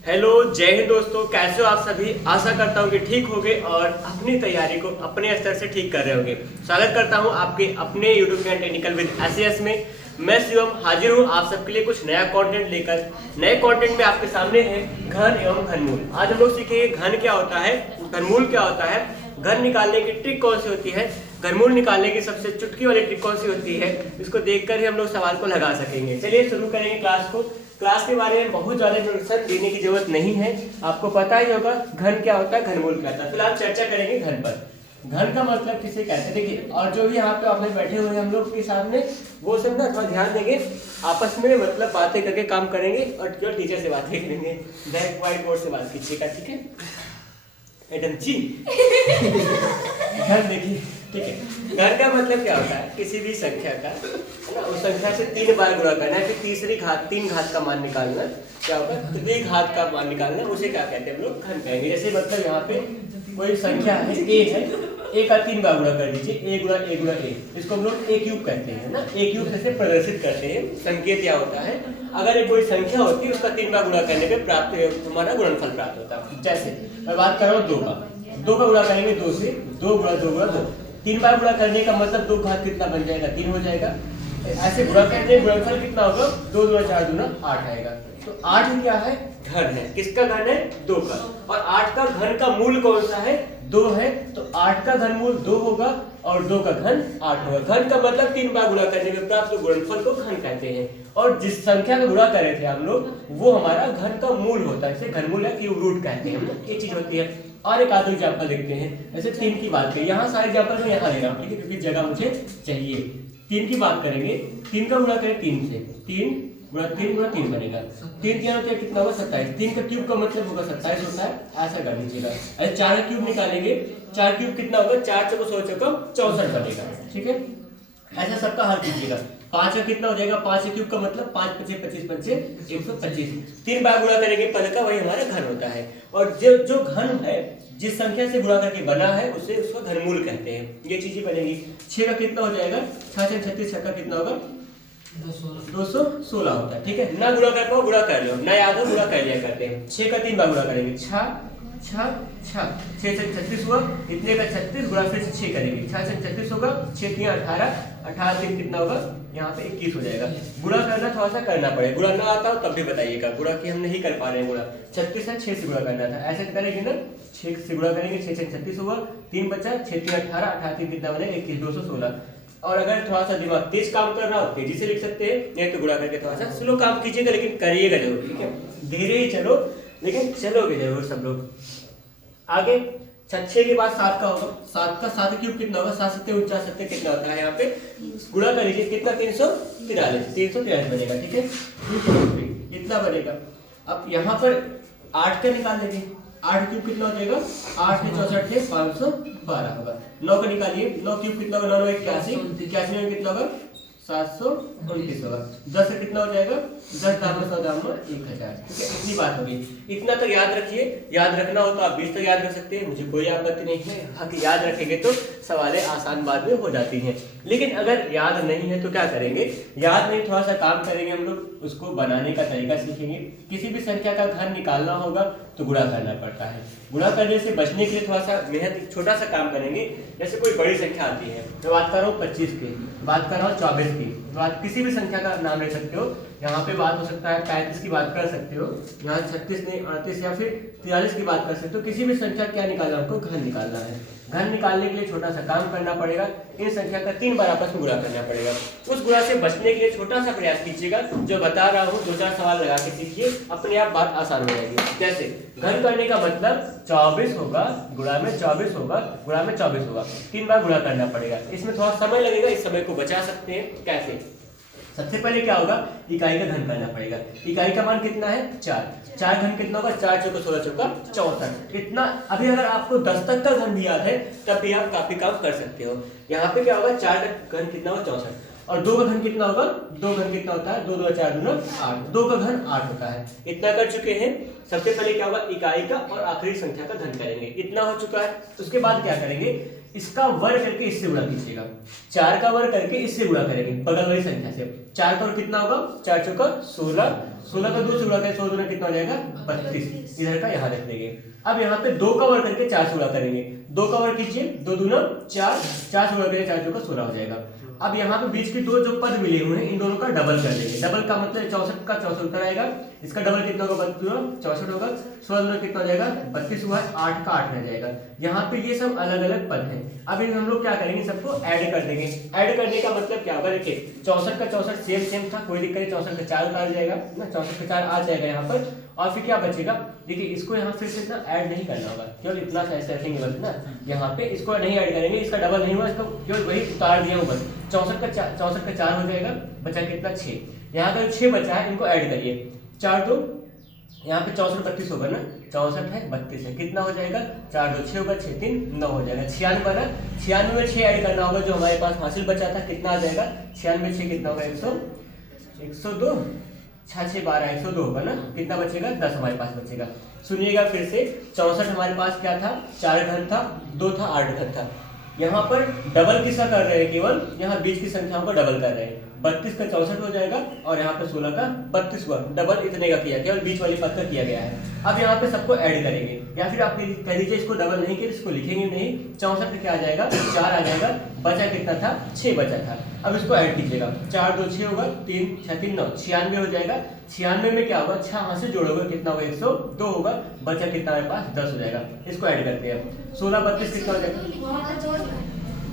Hello, जय हिंद दोस्तों। कैसे हो आप सभी। आशा करता हूँ कि ठीक होगे और अपनी तैयारी को अपने स्तर से ठीक कर रहे होंगे। स्वागत करता हूँ आपके अपने YouTube channel technical with SS में। मैं शिवम हाजिर हूँ आप सबके लिए कुछ नया कंटेंट लेकर। नए कंटेंट में आपके सामने है घन एवं घनमूल। आज हम लोग सीखेंगे घन क्या होता है, घनमूल क्या होता है, घन निकालने की ट्रिक कौन सी होती है, घनमूल निकालने की सबसे चुटकी वाली ट्रिक कौन सी होती है। इसको देखकर ही हम लोग सवाल को लगा सकेंगे। चलिए शुरू करेंगे क्लास को। क्लास के बारे में बहुत ज़्यादा इंट्रोडक्शन देने की जरूरत नहीं है, आपको पता ही होगा घन क्या होता है, घनमूल क्या होता है। फिलहाल चर्चा करेंगे घन पर। घन का मतलब किसे कहते हैं देखिए, और जो भी यहाँ पे आपने बैठे हुए हैं हम लोग के सामने, वो सब ना थोड़ा ध्यान देंगे, आपस में मतलब बातें करके काम करेंगे और जो टीचर से बातें करेंगे। ब्लैक व्हाइट बोर्ड से बात कीजिएगा, ठीक है मैडम जी। घन देखिए, ठीक है। घन का मतलब क्या होता है, किसी भी संख्या का है ना, उस संख्या से 3 बार गुणा करना है, फिर तीसरी घात 3 घात का मान निकालना। क्या होगा, त्रिघात का मान निकालना, उसे क्या कहते हैं हम लोग, घन कहेंगे। जैसे मतलब यहाँ पे कोई संख्या है a है, a का 3 बार गुणा कर दीजिए, a गुणा a गुणा a, इसको हम लोग a क्यूब कहते हैं ना। a क्यूब से प्रदर्शित करते हैं। संकेत क्या होता है, अगर ये कोई संख्या होती है उसका 3 बार गुणा करने पे प्राप्त हमारा गुणनफल प्राप्त होता है। जैसे मैं बात कर रहा हूँ 2 का गुणा करेंगे 2 से, 2 गुणा 2 गुणा 2, 3 बार गुणा करने का मतलब 2 घात कितना बन जाएगा, 3 हो जाएगा। ऐसे गुणा करने गुणनफल कितना होगा, 2 गुणा 4 गुणा 8 आएगा। तो 8 क्या है, घन है। किसका घन है, 2 का। और 8 का घन का मूल कौन सा है, 2 है। तो 8 का घनमूल 2 होगा और 2 का घन 8 होगा। घन का मतलब 3 बार गुणा करने में प्राप्त गुणनफल को घन कहते हैं। और जिस संख्या में गुणा कर रहे थे हम लोग, वो हमारा घन का मूल होता है, इसे घनमूल या क्यूब रूट कहते हैं हम लोग। ये चीज होती है। और एक आधे एग्जाम्पल देखते हैं। जैसे 3 की बात करें, यहाँ सारे एग्जाम्पल मैं यहाँ ले रहा हूँ, ठीक है, क्योंकि जगह मुझे चाहिए। 3 की बात करेंगे, 3 का गुणा करें 3 से, 3 गुणा 3 बनेगा। 3 3 होता है कितना होगा, 27। 3 का क्यूब का मतलब होगा 27 होता है, ऐसा कर लीजिएगा। अरे 4 का क्यूब निकालेंगे, 4 क्यूब कितना होगा, 4 चौको 16 चौका 64 बनेगा, ठीक है। ऐसा सबका हल कीजिएगा। 5 का कितना हो जाएगा, 5 का क्यूब का मतलब 5 5 25 पंचे 125। 3 बार गुणा करेंगे पद का, वही हमारा घन होता है। और जो घन है, जिस संख्या से गुणा करके बना है, उसे उसका घनमूल कहते हैं। ये चीजें बनेगी। 6 का कितना हो जाएगा, 6 6 36, 6 का कितना होगा, 216 होता है, ठीक है। ना गुणा कर पाओ, गुणा कर लो, ना याद हो गुणा कर लिया करते हैं। 6 का 3 बार गुणा करेंगे, 6 6 6 6 से 36 हुआ, इतने का 36 गुणा फिर से 6 करेंगे, 6 से 36 होगा, 6 3 18, 18 3 कितना होगा, यहाँ पे 21 हो जाएगा। गुणा करना थोड़ा सा करना पड़ेगा, गुणा ना आता हो तब भी बताइएगा। गुणा की हम नहीं कर पा रहे हैं गुणा। 36 है, 6 से गुणा करना था, ऐसे करेंगे ना, 6 से गुणा करेंगे, 6 से 36 हुआ, 3 बचा, 6 3 18, 18 3 कितना बनेगा, 21 216। और अगर थोड़ा सा दिमाग तेज काम कर रहा हो, तेजी से लिख सकते हैं, नहीं तो गुणा करके थोड़ा सा स्लो काम कीजिएगा, लेकिन करिएगा जरूर, ठीक है। धीरे ही चलो, लेकिन चलोगे जरूर सब लोग आगे। 6 के बाद 7 का होगा, 7 का 7 क्यूब कितना होगा, 7 7 49 7 कितना होता है, यहाँ पे गुणा कर लीजिए, कितना 343 बनेगा, ठीक है। कितना बनेगा, अब यहाँ पर 8 का निकाल लेंगे, 8 क्यूब कितना हो जाएगा, 8 में 64 है, 512 होगा। 9 का निकालिए, 9 क्यूब कितना होगा, 9 81, 81 में कितना होगा, 729 होगा। 10 से कितना हो जाएगा, 10 दाम 100 दाम 1000, ठीक है। इतनी बात होगी। इतना तो याद रखिए, याद रखना हो तो आप 20 तक याद रख सकते हैं, मुझे कोई आपत्ति नहीं है। हाँ, याद रखेंगे तो सवालें आसान बाद में हो जाती हैं। लेकिन अगर याद नहीं है तो क्या करेंगे, याद नहीं, थोड़ा सा काम करेंगे हम लोग, उसको बनाने का तरीका सीखेंगे। किसी भी संख्या का घन निकालना होगा तो गुणा करना पड़ता है। गुणा करने से बचने के लिए थोड़ा सा मेहनत, छोटा सा काम करेंगे। जैसे कोई बड़ी संख्या आती है, मैं बात कर रहा हूँ 25 की, बात कर रहा हूँ 24 की, तो आप किसी भी संख्या का नाम ले सकते हो। यहाँ पे बात हो सकता है 35 की बात कर सकते हो, यहाँ 36 नहीं 38 या फिर 43 की बात कर सकते हो। किसी भी संख्या क्या निकालना है, आपको घन निकालना है। घन निकालने के लिए छोटा सा काम करना पड़ेगा, इन संख्या का 3 बार आपस में गुणा करना पड़ेगा। उस गुणा से बचने के लिए छोटा सा प्रयास कीजिएगा, जो बता रहा हूँ 2-4 सवाल लगा के सीखिए, अपने आप बात आसान हो जाएगी। जैसे घन करने का मतलब 24 होगा, गुणा में 24 होगा, गुणा में 24 होगा, 3 बार गुणा करना पड़ेगा। इसमें थोड़ा समय लगेगा, इस समय को बचा सकते हैं। कैसे, सबसे पहले क्या होगा, इकाई का घन करना पड़ेगा। इकाई का मान कितना है, 4, 4 घन कितना होगा, 4 चौको 16 चौका 64। इतना अभी अगर आपको 10 तक का घन भी याद है तब भी आप काफी काम कर सकते हो। यहाँ पे क्या होगा, 4 का घन कितना होगा, 64, और 2 का घन कितना होगा, 2 घन कितना होता है, 2 2 4 2 8, 2 का घन 8 होता है। इतना कर चुके हैं। सबसे पहले क्या होगा, इकाई का और आखिरी संख्या का घन करेंगे, इतना हो चुका है। उसके बाद क्या करेंगे, इसका वर्ग करके इससे गुणा कीजिएगा। 4 का वर्ग करके इससे गुणा करेंगे बगल वाली संख्या से। 4 का वर्ग कितना होगा, 4 चौका 16, 16 का 2 से गुणा करें, 16 दूना कितना हो जाएगा 32, इधर का यहाँ रख देंगे। अब यहाँ पे 2 का वर्ग करके 4 से गुणा करेंगे, 2 का वर्ग कीजिए, 2 दूना 4, 4 से गुणा करेंगे 4 चौका 16 हो जाएगा। अब यहाँ पे बीच के दो जो पद मिले हुए हैं इन दोनों का डबल कर देंगे। डबल का मतलब 64 का 64 उत्तर आएगा, इसका डबल कितना होगा 64 होगा, 16 दूना कितना हो जाएगा 32 हुआ, 8 का 8 रह जाएगा। यहाँ पे ये सब अलग अलग पद हैं। अब हम लोग क्या करेंगे, सबको ऐड कर देंगे। ऐड करने का मतलब क्या होगा, देखिए 64 का 64 सेम था, कोई दिक्कत नहीं, 64 का 4 उतार जाएगा ना, 64 का 4 आ जाएगा यहाँ पर। और फिर क्या बचेगा, देखिए इसको यहाँ फिर से इतना ऐड नहीं करना होगा, केवल इतना ऐसे रखेंगे बस ना। यहाँ पे इसको नहीं ऐड करेंगे, इसका डबल नहीं हुआ, इसको केवल वही उतार दिया हूँ बस। 64 का 4 हो जाएगा, बचा कितना 6। यहाँ का 6 बचा है, इनको ऐड करिए। 4 2, यहाँ पे 64 32 होगा ना, 64 है 32 है, कितना हो जाएगा 4 2 6 होगा, 6 3 9 हो जाएगा। 96 बना, 96 में 6 ऐड करना होगा जो हमारे पास हासिल बचा था, कितना आ जाएगा 96 में 6 कितना होगा 102, 6 6 12 102 होगा ना, कितना बचेगा 10 हमारे पास बचेगा। सुनिएगा फिर से, 64 हमारे पास क्या था, 4 घन था, 2 था 8 घन था। यहाँ पर डबल किसका कर रहे हैं, केवल यहाँ बीच की संख्याओं को डबल कर रहे हैं। 32 का 64 हो जाएगा और यहाँ पे 16 का 32 हुआ, डबल इतने का किया, केवल बीच वाले पद का किया गया है। अब यहाँ पे सबको ऐड करेंगे, या फिर आप कह लीजिए इसको डबल नहीं किया, इसको लिखेंगे नहीं। 64 क्या आ जाएगा 4 आ जाएगा, बचा कितना था 6 बचा था। अब इसको ऐड कीजिएगा, 4 2 6 होगा, 3 6 3 9 96 हो जाएगा। 96 में क्या होगा, 6 यहाँ से जोड़ोगे कितना होगा 102 होगा, बचा कितना हमारे पास 10 हो जाएगा। इसको ऐड करते हैं, 16 32 कितना हो जाएगा,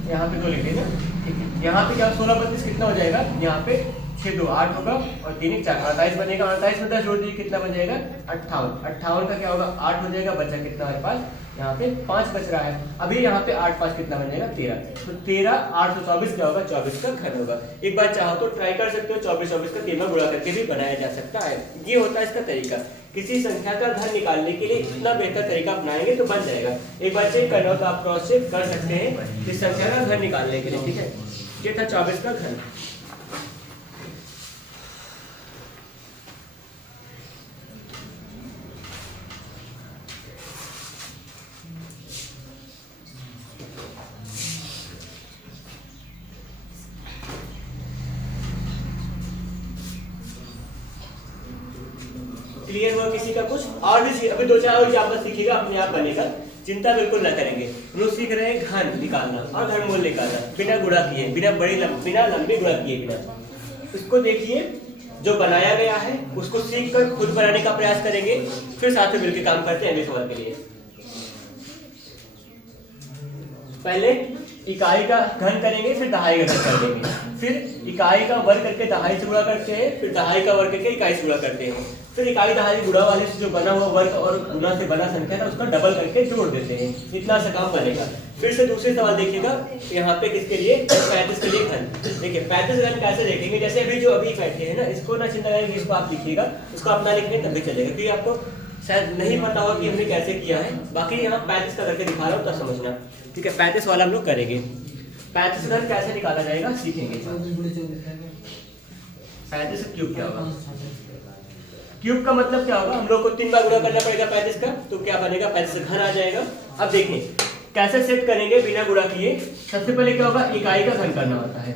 यहाँ पे 2 लिख देना, ठीक है। यहाँ पे क्या 16 32 कितना हो जाएगा, यहाँ पे 6 2 8 होगा और 3 4 28 बनेगा। 28 में 10 जोड़ दीजिए, कितना बन जाएगा 58, 58 का क्या होगा 8 हो जाएगा, बचा कितना हमारे पास यहाँ पे 5 बच रहा है। अभी यहाँ पे 8 5 कितना बन जाएगा 13, तो 13 824 क्या होगा 24 का घन होगा। एक बार चाहो तो ट्राई कर सकते हो, 24 24 का 3 में गुणा करके भी बनाया जा सकता है। ये होता है इसका तरीका, किसी संख्या का घन निकालने के लिए इतना बेहतर तरीका अपनाएंगे तो बन जाएगा। एक बार चेक करना हो तो आप क्रॉस चेक कर सकते हैं इस संख्या का घन निकालने के लिए, ठीक है। ये था 24 का घन। क्लियर हुआ किसी का कुछ? और भी अभी 2 4 और एग्जांपल सीखिएगा, अपने आप बनेगा, चिंता बिल्कुल ना करेंगे। हम लोग सीख रहे हैं घन निकालना और घनमूल निकालना बिना गुणा किए, बिना लंबी गुणा किए बिना। इसको देखिए, जो बनाया गया है उसको सीख कर खुद बनाने का प्रयास करेंगे, फिर साथ में मिलकर काम करते हैं अगले सवाल के लिए। पहले इकाई का घन करेंगे, फिर दहाई का घन कर देंगे, फिर इकाई का वर्ग करके दहाई से गुणा करते हैं, फिर दहाई का वर्ग करके इकाई से गुणा करते हैं, फिर इकाई दहाई गुणा वाले से जो बना हुआ वर्ग और गुणा से बना संख्या था उसका डबल करके जोड़ देते हैं। इतना सा काम बनेगा। फिर से दूसरे सवाल देखिएगा, यहाँ पे किसके लिए 35 के लिए घन। देखिए 35 घन कैसे देखेंगे, जैसे अभी जो अभी बैठे हैं ना, इसको ना चिंता करेंगे, इसको आप लिखिएगा, उसको अपना लिखेंगे तभी चलेगा, क्योंकि आपको शायद नहीं पता होगा कि हमने कैसे किया है। बाकी यहाँ 35 का करके दिखा रहा हूँ तब समझना, ठीक है। 35 वाला हम लोग करेंगे। 35 घन कैसे निकाला जाएगा सीखेंगे। 35 क्यूब क्या होगा, क्यूब का मतलब क्या होगा, हम लोग को 3 बार गुणा करना पड़ेगा 35 का, तो क्या बनेगा 35 घन आ जाएगा। अब देखिए कैसे सेट करेंगे बिना गुणा किए। सबसे पहले क्या होगा, इकाई का घन करना होता है,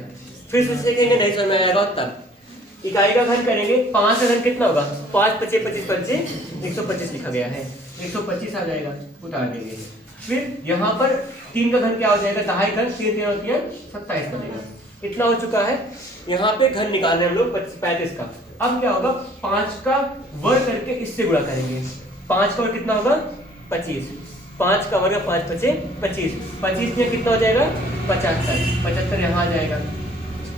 फिर से सीखेंगे, नहीं समझ में आएगा तब। इकाई का घन करेंगे, 5 का घन कितना होगा, 5 25 25 25 125 लिखा गया है, 125 आ जाएगा, उतार देंगे। फिर यहाँ पर 3 का घन क्या हो जाएगा, दहाई घन, 3 3 होती है 27 बनेगा। इतना हो चुका है। यहाँ पे घन निकालने हम लोग 35 का। अब क्या होगा, 5 का वर्ग करके इससे गुणा करेंगे। 5 का वर्ग कितना होगा 25, 5 का वर्ग 5 5 25, 25 में कितना हो जाएगा 75, 75 यहाँ आ जाएगा,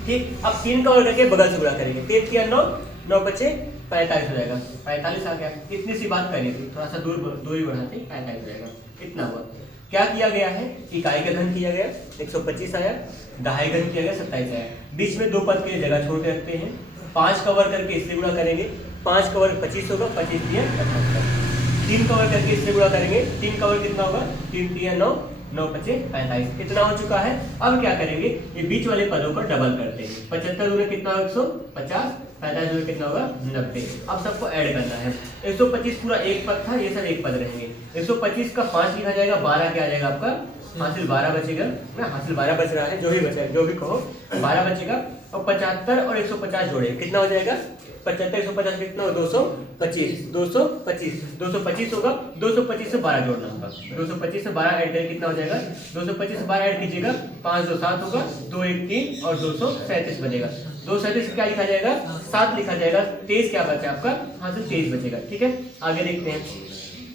ठीक। अब 3 का वर्ग करके बगल से गुणा करेंगे, 3 3 9 9 बचे 45 हो जाएगा, 45 आ गया। इतनी सी बात करनी थी, थोड़ा सा दूरी बढ़ाते 45 हो जाएगा। इतना हुआ। क्या किया गया है, इकाई का घन किया गया 125 आया, दहाई घन किया गया 27 आया। बीच में 2 पद के लिए जगह छोड़ के रखते हैं। 5 का वर्ग करके इससे गुणा करेंगे, 5 का वर्ग 25 होगा, 25 दिया 78। 3 का वर्ग करके इससे गुणा करेंगे, 3 का वर्ग कितना होगा 3 3 9 9 25 45। इतना हो चुका है। अब क्या करेंगे, ये बीच वाले पदों पर डबल करते हैं। 75 दूनी कितना 150, 45 कितना होगा 90। अब सबको ऐड करना है। 125 पूरा एक पद था, ये सब एक पद रहेंगे। 125 का 5 लिखा जाएगा, 12 क्या आ जाएगा आपका हासिल 12 बचेगा ना, हासिल 12 बच रहा है, जो भी बचा जो भी कहो 12 बचेगा। और 75 और 150 जोड़े कितना हो जाएगा 75 150 कितना हो 225 225 225 होगा। 225 से 12 जोड़ना होगा, 225 से 12 ऐड करें कितना हो जाएगा 225 से 12 ऐड कीजिएगा 5 2 7 होगा, 2 1 3 और 237 बनेगा। 237 क्या लिखा जाएगा 7 लिखा जाएगा। 23 क्या बचा आपका हासिल 23 बचेगा। ठीक है आगे देखते हैं।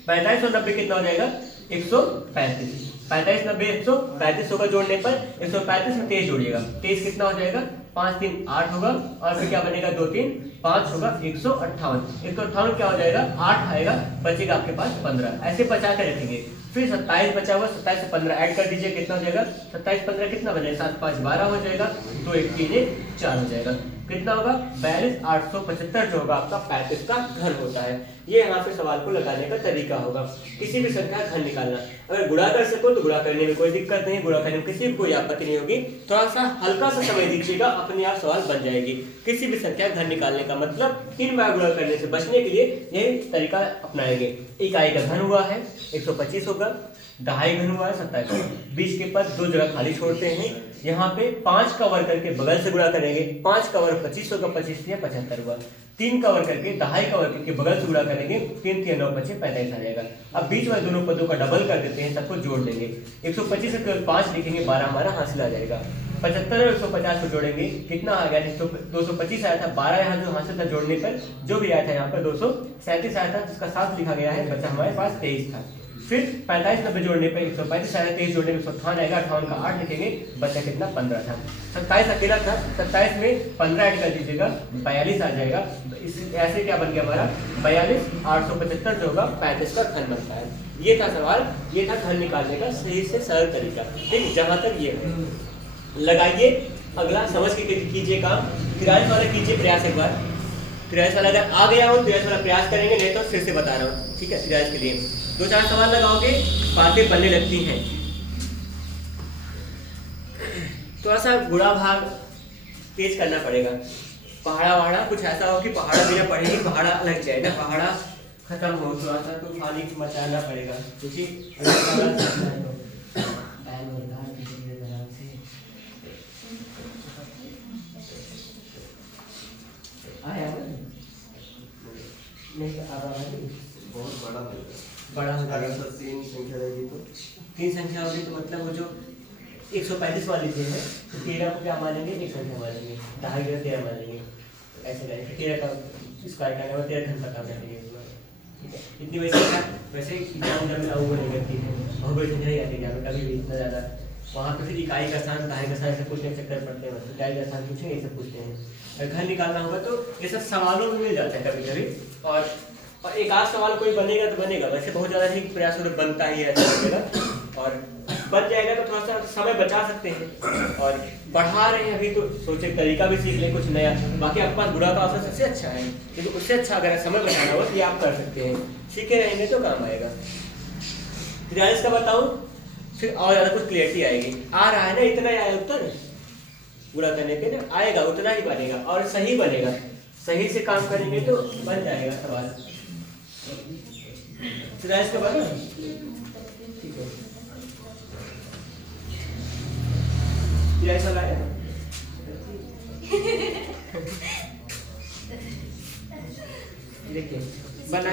45 और 90 कितना हो जाएगा 135। 45 90 135 होगा जोड़ने पर। 135 में 23 जोड़िएगा, 23 कितना हो जाएगा 5 3 8 होगा और फिर क्या बनेगा 2 3 5 होगा 158। 158 क्या हो जाएगा 8 आएगा, बचेगा आपके पास 15। ऐसे बचा कर रखेंगे। फिर 27 बचा हुआ, 27 से 15 ऐड कर दीजिए कितना हो जाएगा 27 15 कितना बनेगा 7 5 12 हो जाएगा, 2 1 3 1 4 हो जाएगा। कितना होगा 42 875 जो होगा आपका 35 का घन होता है। ये यहाँ पे सवाल को लगाने का तरीका होगा। किसी भी संख्या का घन निकालना, अगर गुणा कर सको तो गुणा करने में कोई दिक्कत नहीं, गुणा करने में किसी भी कोई आपत्ति नहीं होगी। थोड़ा सा हल्का सा समय दीजिएगा, अपने आप सवाल बन जाएगी। किसी भी संख्या घन निकालने का मतलब 3 बार गुणा करने से बचने के लिए यही तरीका अपनाएंगे। इकाई का घन हुआ है 125 होगा, दहाई घन हुआ है 27, 20 के पद 2 जगह खाली छोड़ते हैं। यहाँ पे 5 का वर्ग करके बगल से गुणा करेंगे, 5 का वर्ग 25 होगा, 25 या 75 हुआ। 3 का वर्ग करके दहाई का वर्ग करके बगल से गुणा करेंगे, 3 3 9 25 45 आ जाएगा। अब बीच में दोनों पदों का डबल कर देते हैं, सबको जोड़ देंगे। 125 से केवल 5 लिखेंगे, 12 हमारा हासिल आ जाएगा। 75 और 150 को जोड़ेंगे कितना आ गया 225 आया था, 12 यहाँ जो हासिल था जोड़ने पर जो भी आया था यहाँ पर 237 आया था, जिसका 7 लिखा गया है, बचा हमारे पास 23 था। फिर 45 90 जोड़ने पे 135 आया, 23 जोड़ने में 158 आएगा, 58 का 8 लिखेंगे, बचा कितना 15 था। 27 अकेला था, 27 में 15 ऐड कर दीजिएगा 42 आ जाएगा। इस ऐसे क्या बन गया हमारा 42 875 जो होगा 35 का घन बनता है। ये था सवाल, ये था घन निकालने का सही से सरल तरीका। ठीक जहाँ तक ये है लगाइए। अगला समझ के कीजिए काम, 43 वाला कीजिए प्रयास एक बार। 43 वाला अगर आ गया हो 43 वाला प्रयास करेंगे, नहीं तो फिर से बता रहा हूँ। ठीक है 43 के लिए 2-4 सवाल लगाओगे, बातें बनने लगती हैं। थोड़ा सा गुणा भाग तेज करना पड़ेगा। पहाड़ा वहाड़ा कुछ ऐसा हो कि पहाड़ा बिना पढ़े ही पहाड़ा लग जाए ना, पहाड़ा खत्म हो, थोड़ा सा तो खाली मचाना पड़ेगा क्योंकि आया नहीं बहुत बड़ा बड़ा हो अगर जाएगा। 3 संख्या रहेगी तो 3 संख्या होगी तो मतलब वो जो 135 वाली थी है तो 13 को क्या मानेंगे 1 संख्या मानेंगे, 2.5 13 मानेंगे, ऐसे रहेंगे। 13 का स्क्वायर करने में 13 घन पता करेंगे। ठीक है इतनी वैसे एग्जाम जब में वो नहीं करती है, बहुत बड़ी संख्या नहीं आती है कभी भी इतना ज़्यादा। वहाँ पर फिर इकाई का स्थान दहाई का स्थान से पूछने के चक्कर पड़ते हैं, इकाई का स्थान पूछेंगे ये सब पूछते हैं। अगर घन निकालना होगा तो ये सब सवालों में मिल जाता है कभी कभी, और एक आध सवाल कोई बनेगा तो बनेगा, वैसे बहुत ज़्यादा नहीं प्रयास तो बनता ही है अच्छा और बन जाएगा तो थोड़ा सा समय बचा सकते हैं। और बढ़ा रहे हैं अभी तो सोचे तरीका भी सीख लें कुछ नया। बाकी आपके पास गुणा का अवसर सबसे अच्छा है, लेकिन उससे अच्छा अगर समय बचाना हो तो ये आप कर सकते हैं, सीखे रहेंगे तो काम आएगा। 43 का बताऊँ फिर और ज़्यादा कुछ क्लियरिटी आएगी। आ रहा है ना, इतना ही आया उत्तर गुणा करने पे ना आएगा, उतना ही बनेगा और सही बनेगा। सही से काम करेंगे तो बन जाएगा सवाल। 43 का बना ठीक है। 43 वाला आया देखिए बना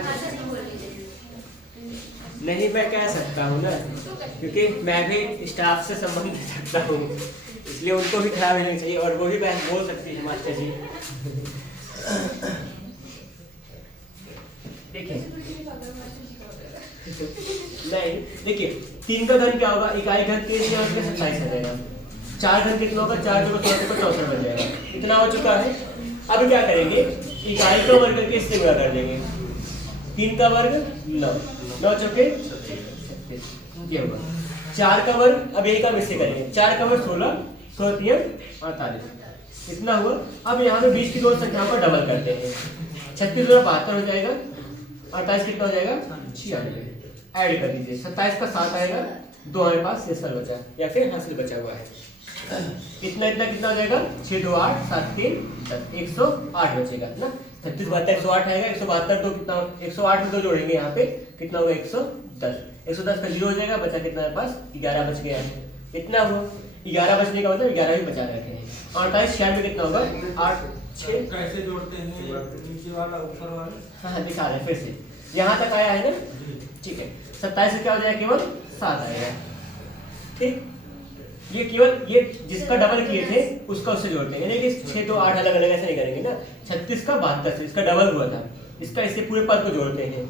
नहीं, मैं कह सकता हूँ ना क्योंकि मैं भी स्टाफ से संबंध रखता हूँ, इसलिए उनको भी खराब नहीं चाहिए और वो भी बहन बोल सकती है मास्टर जी। देखिए नहीं देखिए 3 का घन क्या होगा, इकाई घन 3 से 27 आ जाएगा। 4 घन कितना होगा, 4 2 64 बन जाएगा। इतना हो चुका है। अब क्या करेंगे, इकाई का वर्ग करके इससे गुणा कर देंगे। 3 का वर्ग 9 9 चौके 36 ये होगा। 4 का वर्ग अब यही काम इससे करेंगे, 4 का वर्ग 16 16 3 48 इतना हुआ। अब यहाँ पे 20 की दो संख्या पर डबल करते हैं, 36 और 72 हो जाएगा, 28 कितना हो जाएगा 96 ऐड कर दीजिए। 27 का 7 आएगा, 2 हमारे पास शेष बचा या फिर हासिल बचा हुआ है। इतना इतना कितना हो जाएगा 6 2 8 7 3 10 108 बचेगा ना। 36 72 108 आएगा। 172 तो कितना 108 में 2 जोड़ेंगे यहाँ पे कितना होगा 110। 110 का 0 हो जाएगा। बचा कितना है पास 11 बच गया है। इतना हुआ 11 बचने का मतलब 11 भी बचा रखे हैं। 48 96 में कितना होगा 8 6 कैसे जोड़ते हैं नीचे वाला ऊपर वाला? हाँ दिखा रहे हैं फिर से। यहाँ तक आया है ना, ठीक है। 27 से क्या हो जाएगा केवल 7 आएगा, ठीक। ये केवल ये जिसका डबल किए थे उसका उससे जोड़ते हैं, यानी कि 6 तो 8 अलग अलग ऐसे नहीं करेंगे ना। 36 का 72 से इसका डबल हुआ था, इसका इससे पूरे पद को जोड़ते हैं,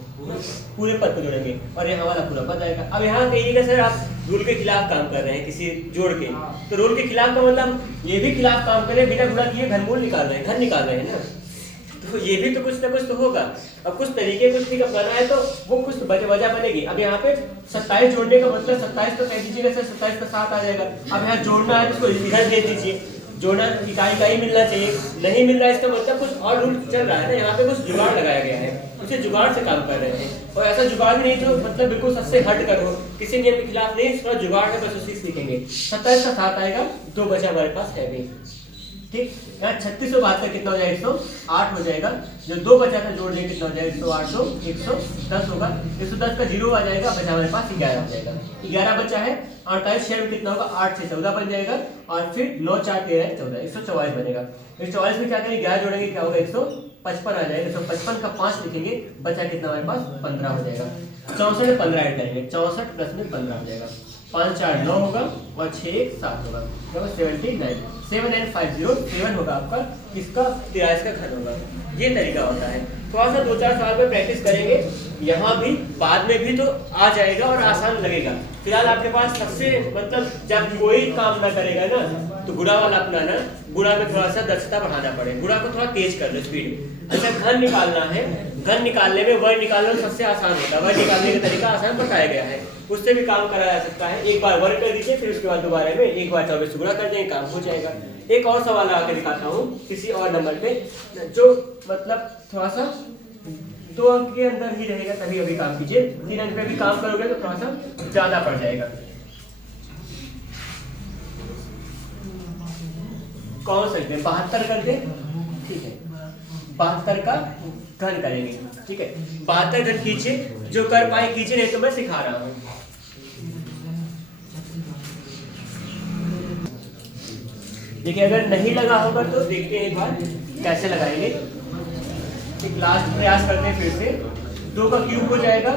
पूरे पद को जोड़ेंगे और यहाँ वाला पूरा पद आएगा। अब यहाँ कहिएगा सर आप रूल के खिलाफ काम कर रहे हैं किसी जोड़ के, तो रूल के खिलाफ का मतलब ये भी खिलाफ काम करें, बिना गुणा किए घनमूल निकाल रहे हैं, घन निकाल रहे हैं ना, तो ये भी तो कुछ ना कुछ तो होगा। अब कुछ तरीके कुछ ठीक अपनाना है तो वो कुछ वजह बनेगी। अब यहाँ पे 27 जोड़ने का मतलब 27 तो कह दीजिएगा सर 27 का 7 आ जाएगा। अब यहाँ जोड़ना है तो उसको इधर भेज दीजिए, जोड़ना इकाई मिलना चाहिए, नहीं मिल रहा है इसका मतलब कुछ और रूल चल रहा है ना, यहाँ पे कुछ जुगाड़ लगाया गया है, उसे जुगाड़ से काम कर रहे हैं। और ऐसा जुगाड़ नहीं जो मतलब बिल्कुल सबसे हट कर हो, किसी नियम के खिलाफ नहीं, थोड़ा जुगाड़ है बस उसी सीखेंगे। 27 का 7 आएगा, 2 बचा हमारे पास है भी, ठीक। यहाँ 3672 कितना हो जाएगा 108 हो जाएगा, जो 2 बचा था जोड़ देंगे कितना हो जाएगा 108 तो 110 होगा। 110 का 0 आ जाएगा, बचा हमारे पास 11 हो जाएगा। 11 बचा है। 48 शेयर में कितना होगा 8 से 14 बन जाएगा और फिर 9 4 13 14 144 बनेगा। 144 में क्या करेंगे 11 जोड़ेंगे क्या होगा 155 आ जाएगा। 155 का 5 लिखेंगे, बचा कितना हमारे पास 15 हो जाएगा। 64 में 15 ऐड करेंगे, 64 प्लस में 15 हो जाएगा। 5 4 9 होगा और 6 1 7 होगा, 79 7950 7 होगा आपका, इसका 83 का घन होगा। ये तरीका होता है। थोड़ा सा 2-4 साल में प्रैक्टिस करेंगे, यहाँ भी बाद में भी तो आ जाएगा और आसान लगेगा। फिलहाल आपके पास सबसे मतलब जब कोई काम ना करेगा ना तो गुणा वाला अपनाना, गुणा में थोड़ा सा दक्षता बढ़ाना पड़े, गुणा को थोड़ा तेज कर लो स्पीड। अच्छा घन निकालना है, घन निकालने में वर्ग निकालना सबसे आसान होता है, वर्ग निकालने का तरीका आसान बताया गया है, उससे भी काम कराया जा सकता है। एक बार वर्ग कर दीजिए, फिर उसके बाद दोबारा में एक बार 24 से गुणा कर देंगे, काम हो जाएगा। एक और सवाल आकर दिखाता हूँ किसी और नंबर पे, जो मतलब थोड़ा सा 2 अंक के अंदर ही रहेगा, तभी अभी काम कीजिए। 3 अंक पे भी काम करोगे तो थोड़ा सा ज्यादा पड़ जाएगा। कौन सकते हैं 72 कर दे, ठीक है। 72 का घन करेंगे, ठीक है। 72 घन कीजिए, जो कर पाए कीजिए, नहीं तो मैं सिखा रहा हूँ। देखिए अगर नहीं लगा होगा तो देखते हैं एक बार कैसे लगाएंगे। एक लास्ट प्रयास करते हैं फिर से। 2 का क्यूब हो जाएगा,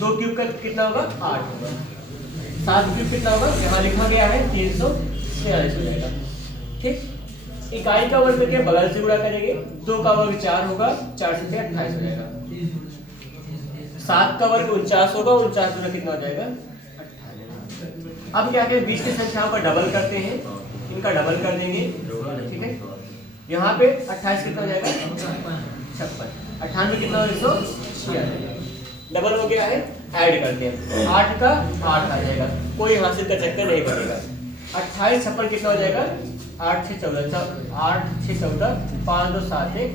2 क्यूब का कितना होगा 8 होगा। 7 क्यूब कितना होगा यहाँ लिखा गया है 343 हो जाएगा, ठीक। इकाई का वर्ग करके बगल से गुणा करेंगे, 2 का वर्ग 4 होगा, 4 से 28 हो जाएगा। 7 का वर्ग 49 होगा, 49 में कितना हो जाएगा 98। अब क्या करें बीच की संख्याओं का डबल करते हैं, इनका डबल कर देंगे, ठीक है। यहाँ पे 28 कितना हो जाएगा 56, 98 कितना हो 196, डबल हो गया है। ऐड करते हैं, 8 का 8 आ जाएगा, कोई हासिल का चक्कर नहीं बनेगा। 28 56 कितना हो जाएगा 8 6 14, 8 6 14, 5 2 7 1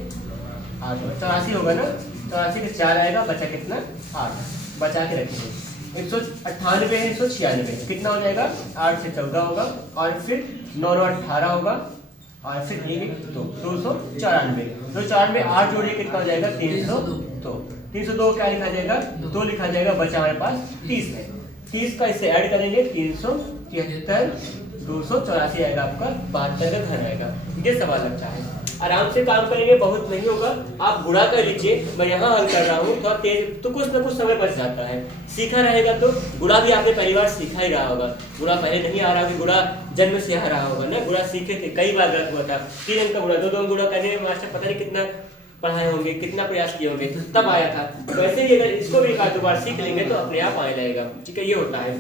8 84 होगा ना। 84 के 4 आएगा, बचा कितना 8, बचा के रखिए। 198 है 196 कितना हो जाएगा 8 से 14 होगा और फिर 9 9 18 होगा और फिर 1 2 294, 294 8 जोड़िए कितना हो जाएगा 302। 302 क्या लिखा जाएगा 2 लिखा जाएगा, बचा हमारे पास 30 है। 30 का इससे ऐड करेंगे 373, 284 आएगा आपका, 72 का घन आएगा। ये सवाल अच्छा है, आराम से काम करेंगे, बहुत नहीं होगा। आप गुणा कर लीजिए, मैं यहाँ हल कर रहा हूँ थोड़ा तेज, तो कुछ ना कुछ समय बच जाता है। सीखा रहेगा तो गुणा भी आपने पहली बार सीखा ही रहा होगा, गुणा पहले नहीं आ रहा कि गुणा जन्म से आ रहा होगा ना, गुणा सीखे थे, कई बार गलत हुआ था। 3 अंक का गुणा 2 अंक गुणा करने में मास्टर पता नहीं कितना पढ़ाए होंगे, कितना प्रयास किए होंगे, तब आया था। वैसे ही अगर इसको भी 1-2 बार सीख लेंगे तो अपने आप आने लगेगा, ठीक है। ये होता है,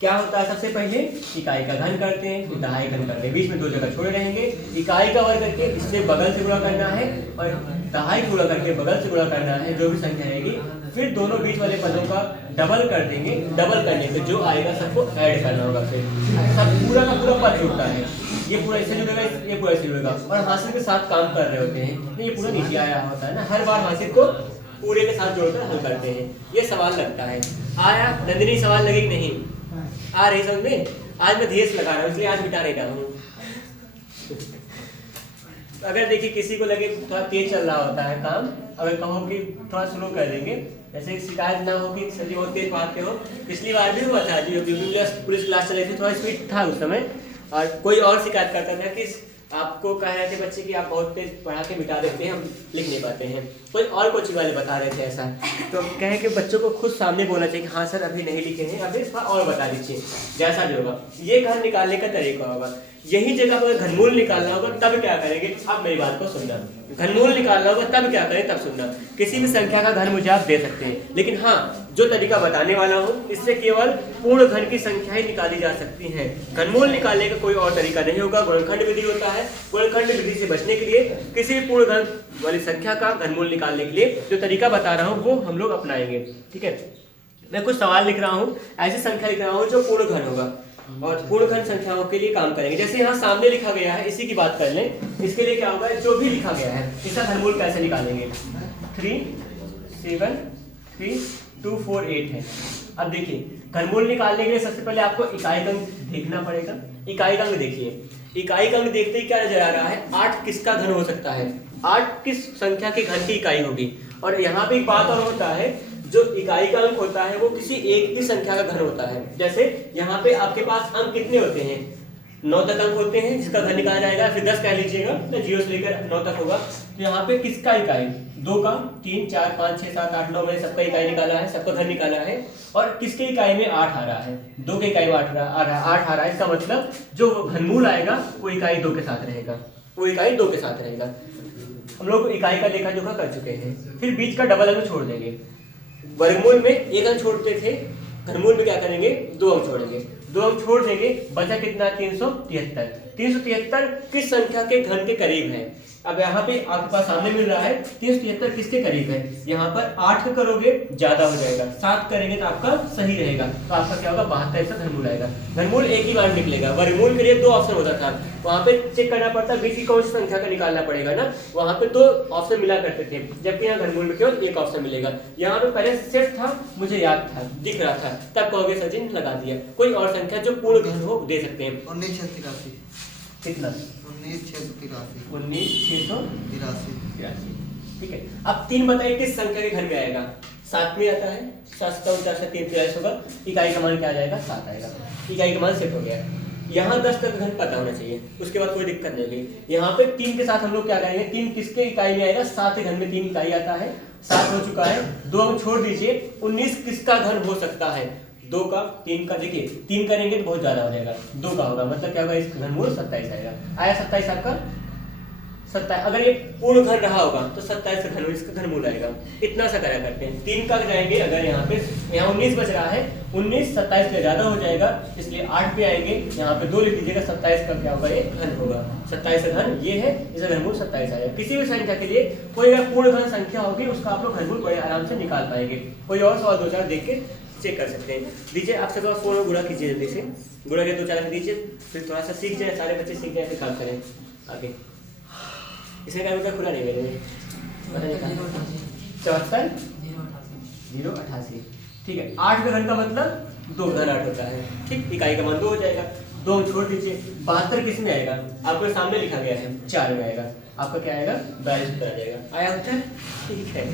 क्या होता है सबसे पहले इकाई का घन करते हैं, फिर दहाई घन करते हैं, बीच में 2 जगह छोड़े रहेंगे। इकाई का वर्ग करके इससे बगल से गुणा करना है और दहाई गुणा करके बगल से गुणा करना है, जो भी संख्या रहेगी। फिर दोनों बीच वाले पदों का डबल कर देंगे, डबल करने पे जो आएगा सबको ऐड करना होगा। फिर सब पूरा का पूरा पद जुड़ता है, ये पूरा इससे जुड़ेगा, ये पूरा इससे जुड़ेगा और हासिल के साथ काम कर रहे होते हैं, तो ये पूरा नीचे आया होता है ना। हर बार हासिल को पूरे के साथ जोड़कर हल करते हैं। ये सवाल लगता है, आया नंदिनी सवाल लगे कि नहीं आ रही समझ में? आज मैं धीरे से लगा रहा हूँ इसलिए आज मिटा नहीं रहा हूँ। अगर देखिए किसी को लगे थोड़ा तेज चल रहा होता है काम, अगर कहो कि थोड़ा स्लो कर देंगे, ऐसे शिकायत ना हो कि सर जी बहुत तेज पढ़ाते हो। पिछली बार भी हुआ था जी, पुलिस क्लास चल रही थी, थोड़ा स्पीड था उस समय, और कोई और शिकायत करता था कि आपको कह रहे थे बच्चे कि आप बहुत तेज पढ़ा के मिटा देते हैं, हम लिख नहीं पाते हैं। कोई और कोचिंग वाले बता रहे थे ऐसा, तो कहें कि बच्चों को खुद सामने बोलना चाहिए कि हाँ सर अभी नहीं लिखे हैं, अभी थोड़ा और बता दीजिए, जैसा भी होगा। ये घर निकालने का तरीका होगा। यही जगह पर घनमूल निकालना होगा तब क्या करेंगे, आप मेरी बात को सुनना। घनमूल निकालना होगा तब क्या करें, तब सुनना। किसी भी संख्या का घन मुझे आप दे सकते हैं, लेकिन हाँ जो तरीका बताने वाला हूँ इससे केवल पूर्ण घन की संख्या ही निकाली जा सकती हैं। घनमूल निकालने का कोई और तरीका नहीं होगा। गुणनखंड विधि होता है, गुणनखंड विधि से बचने के लिए किसी भी पूर्ण घन वाली संख्या का घनमूल निकालने के लिए जो तरीका बता रहा हूँ वो हम लोग अपनाएंगे। ठीक है, मैं कुछ सवाल लिख रहा हूँ, ऐसी संख्या लिख रहा हूँ जो पूर्ण घन होगा और पूर्ण घन संख्याओं के लिए काम करेंगे। जैसे यहाँ सामने लिखा गया है, इसी की बात कर लें। इसके लिए क्या होगा, जो भी लिखा गया है इसका घनमूल कैसे निकालेंगे। 3 7 3 2 4 8 है। अब देखिए घनमूल निकालने के लिए सबसे पहले आपको इकाई अंक देखना पड़ेगा। इकाई अंक देखिए, इकाई अंक देखते ही क्या नजर आ रहा है, 8 किसका घन हो सकता है, 8 किस संख्या के घन की इकाई होगी। और यहाँ पे एक बात और होता है, जो इकाई का अंक होता है वो किसी एक ही संख्या का घन होता है। जैसे यहाँ पे आपके पास अंक कितने होते हैं, 9 तक अंक होते हैं जिसका घन निकाला जाएगा, फिर 10 कह लीजिएगा तो 0 से लेकर 9 तक होगा। तो यहाँ पे किसका इकाई, 2 का, 3 4 5 6 7 8 9 मैंने सबका इकाई निकाला है, सबका घन निकाला है। और किसके इकाई में 8 आ रहा है, 2 के इकाई में 8 आ रहा है। इसका मतलब जो घनमूल आएगा वो इकाई 2 के साथ रहेगा, वो इकाई 2 के साथ रहेगा। हम लोग इकाई का लेखा जोखा कर चुके हैं। फिर बीच का डबल अंक छोड़ देंगे। वर्गमूल में 1 अंक छोड़ते थे, घनमूल में क्या करेंगे, 2 अंक छोड़ेंगे। 2 अंक छोड़ देंगे, बचा कितना, 373। 373 किस संख्या के घन के करीब है। अब यहाँ पे आपके पास सामने मिल रहा है 373 किसके करीब है। यहाँ पर 8 का करोगे ज्यादा हो जाएगा, 7 करेंगे तो आपका सही रहेगा, तो आपका क्या होगा, 72 का घनमूल आएगा। घनमूल एक ही बार निकलेगा। वर्गमूल के लिए 2 ऑप्शन होता था, वहाँ पे चेक करना पड़ता बीच की कौन सी संख्या का निकालना पड़ेगा ना, वहाँ पे 2 ऑप्शन मिला करते थे, जबकि यहाँ घनमूल में केवल 1 ऑप्शन मिलेगा। यहाँ पे पहले सेट था, मुझे याद था, दिख रहा था, तब कहोगे सचिन लगा दिया। कोई और संख्या जो पूर्ण घन हो दे सकते हैं। 19 कितना, 19,683। ठीक है, अब 3 बताइए किस संख्या के घर में आएगा, 7 में आता है, 7 का 49 3 43 होगा, इकाई का मान क्या आ जाएगा, 7 आएगा। इकाई का मान सेट हो गया। यहाँ 10 तक घन पता होना चाहिए, उसके बाद कोई दिक्कत नहीं होगी। यहाँ पे 3 के साथ हम लोग क्या करेंगे, 3 किसके इकाई में आएगा, 7 के घन में 3 इकाई आता है, 7 हो चुका है, 2 हम छोड़ दीजिए। 19 किसका घन हो सकता है, 2 का, 3 का। देखिए 3 करेंगे तो बहुत ज्यादा हो जाएगा, 2 का होगा, मतलब क्या होगा, इस घनमूल 27 आएगा। आया 27 आपका, 27। अगर ये पूर्ण घन रहा होगा तो 27 का घनमूल, इसका घनमूल आएगा। इतना सा करा करते हैं। 3 का जाएंगे, अगर यहाँ पे 19 बच रहा है, 19 27 से ज्यादा हो जाएगा, इसलिए 8 पे आएंगे, यहाँ पे 2 लिख दीजिएगा, 27 का क्या होगा, ये घन होगा। 27 का घन ये है, इसका घनमूल 27 आएगा। किसी भी संख्या के लिए कोई अगर पूर्ण घन संख्या होगी उसका आप लोग घनमूल बड़े आराम से निकाल पाएंगे। कोई और सवाल 2-4 देख के चेक कर सकते हैं। दीजिए आप सबका फोन गुणा कीजिए, जल्दी से गुणा के 2-4 दीजिए, फिर थोड़ा सा सीख जाए, सारे बच्चे सीख जाए, फिर काम करें आगे। इसका क्या रुपया खुला नहीं मेरे में, 74 088। ठीक है, 8 का घन का मतलब 2 घन 8 होता है। ठीक, इकाई का मान 2 हो जाएगा, 2 छोड़ दीजिए। 72 किस में आएगा, आपको सामने लिखा गया है 4 में आएगा, आपका क्या आएगा, 42 आ जाएगा। आया उत्तर, ठीक है,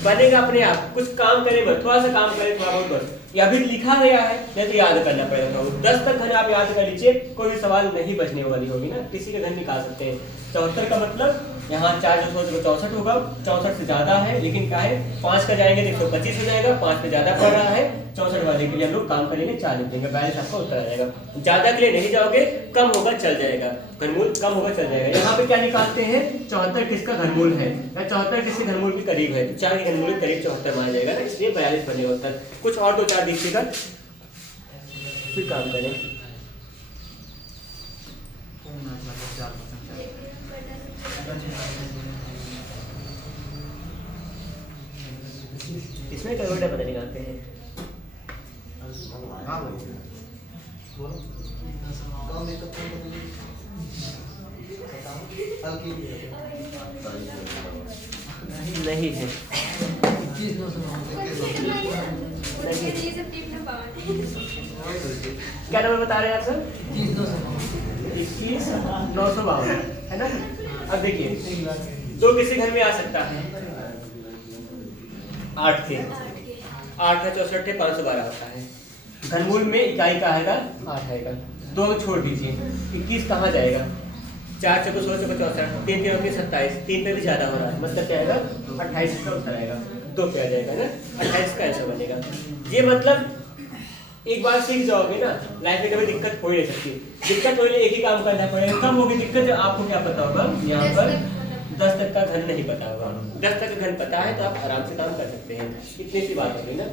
बनेगा अपने आप। कुछ काम करें बस, थोड़ा सा काम करें, थोड़ा बहुत बस। ये अभी लिखा गया है, नहीं तो याद करना पड़ेगा। 10 तक घन आप याद कर लीजिए, कोई भी सवाल नहीं बचने वाली होगी ना, किसी का घन निकाल सकते हैं। 74 का मतलब यहाँ 4 जो 64 होगा, 64 से ज्यादा है, लेकिन क्या है, 5 का जाएंगे तो 125 हो जाएगा, 5 पे ज्यादा पड़ रहा है। 64 वाले के लिए हम लोग काम करेंगे, 4 लिख देंगे, 42 आपका उत्तर आ जाएगा। ज्यादा के लिए नहीं जाओगे, कम होगा चल जाएगा, घनमूल कम होगा चल जाएगा। यहाँ पे क्या निकालते हैं, 74 किसका घनमूल है, 74 किसके घनमूल के करीब है, 4 के घनमूल के करीब 74 मान जाएगा, इसलिए 42 बनेगा उत्तर। कुछ और 2-4 दीजिएगा, फिर काम करें। इसमें कन्वर्टर पता निकालते हैं। हाँ भाई बोलो, नहीं है। नहीं। ये सब टिप ना पावन क्या नंबर बता रहे हैं आप सर? 21,952 है ना। अब देखिए दो किसी घर में आ सकता है 8 के 8 का 64 512 होता है। घनमूल में इकाई का आएगा 8 आएगा। 2 छोड़ दीजिए 21 कहाँ जाएगा? 4 चौको 16 चौको 64 3 3 27 3 पे भी ज्यादा हो रहा है मतलब क्या आएगा 28 का उत्तर आएगा 2 पे आ जाएगा ना 28 का आंसर बनेगा। ये मतलब एक बार सीख जाओगे ना लाइफ में कभी दिक्कत हो ही नहीं सकती। दिक्कत होने एक ही काम करना पड़ेगा। कब होगी दिक्कत? आपको क्या पता होगा यहाँ पर 10 तक का घन नहीं पता होगा। 10 तक का घन पता है तो आप आराम से काम कर सकते हैं। इतनी सी बात होगी ना।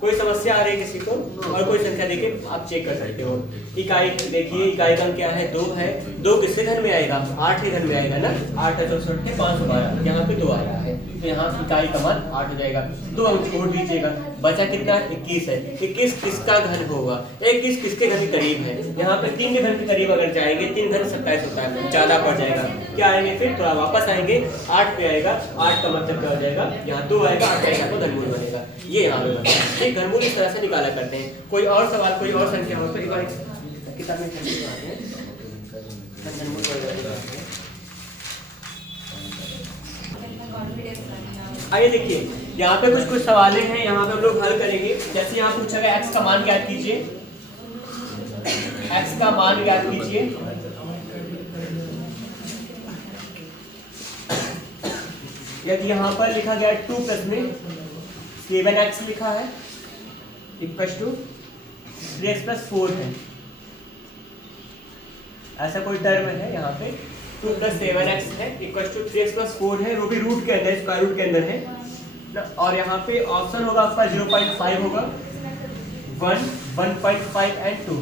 कोई समस्या आ रही है किसी को और कोई संख्या देखिए आप चेक कर सकते हो। इकाई देखिए इकाई का क्या है 2 है। 2 किसके घर में आएगा? 8 के घर में आएगा ना। 8 है 64 512 यहाँ पे 2 आ रहा है तो यहाँ इकाई का मान 8 हो जाएगा। 2 अंक छोड़ दीजिएगा बचा कितना 21 है। 21 किसका घन होगा? 21 किसके घर के करीब है? यहाँ पे 3 के घर के करीब अगर जाएंगे 3 घन 27 होता है ज्यादा पड़ जाएगा। क्या आएंगे फिर थोड़ा वापस आएंगे 8 पे आएगा। 8 का मतलब क्या हो जाएगा? यहाँ 2 आएगा 8 आएगा तो घनमूल बनेगा। ये यहाँ पे बनेगा। ये घनमूल इस तरह से निकाला करते हैं। कोई और सवाल कोई और संख्या हो तो एक बार किताब में घनमूल आइए देखिए यहाँ पे कुछ सवालें हैं। यहाँ पे हम लोग हल करेंगे। जैसे यहाँ पूछा गया x का मान ज्ञात कीजिए। x का मान ज्ञात कीजिए। यदि यहाँ पर लिखा गया 2 प्लस में 7x लिखा है इक्वल टू 3x प्लस 4 है। ऐसा कोई टर्म है यहाँ पे 2 प्लस 7x है इक्वल टू 3x प्लस 4 है। वो भी रूट के अंदर स्क्वायर रूट के अंदर है ना। और यहाँ पे ऑप्शन होगा आपका 0.5 होगा 1 1.5 एंड 2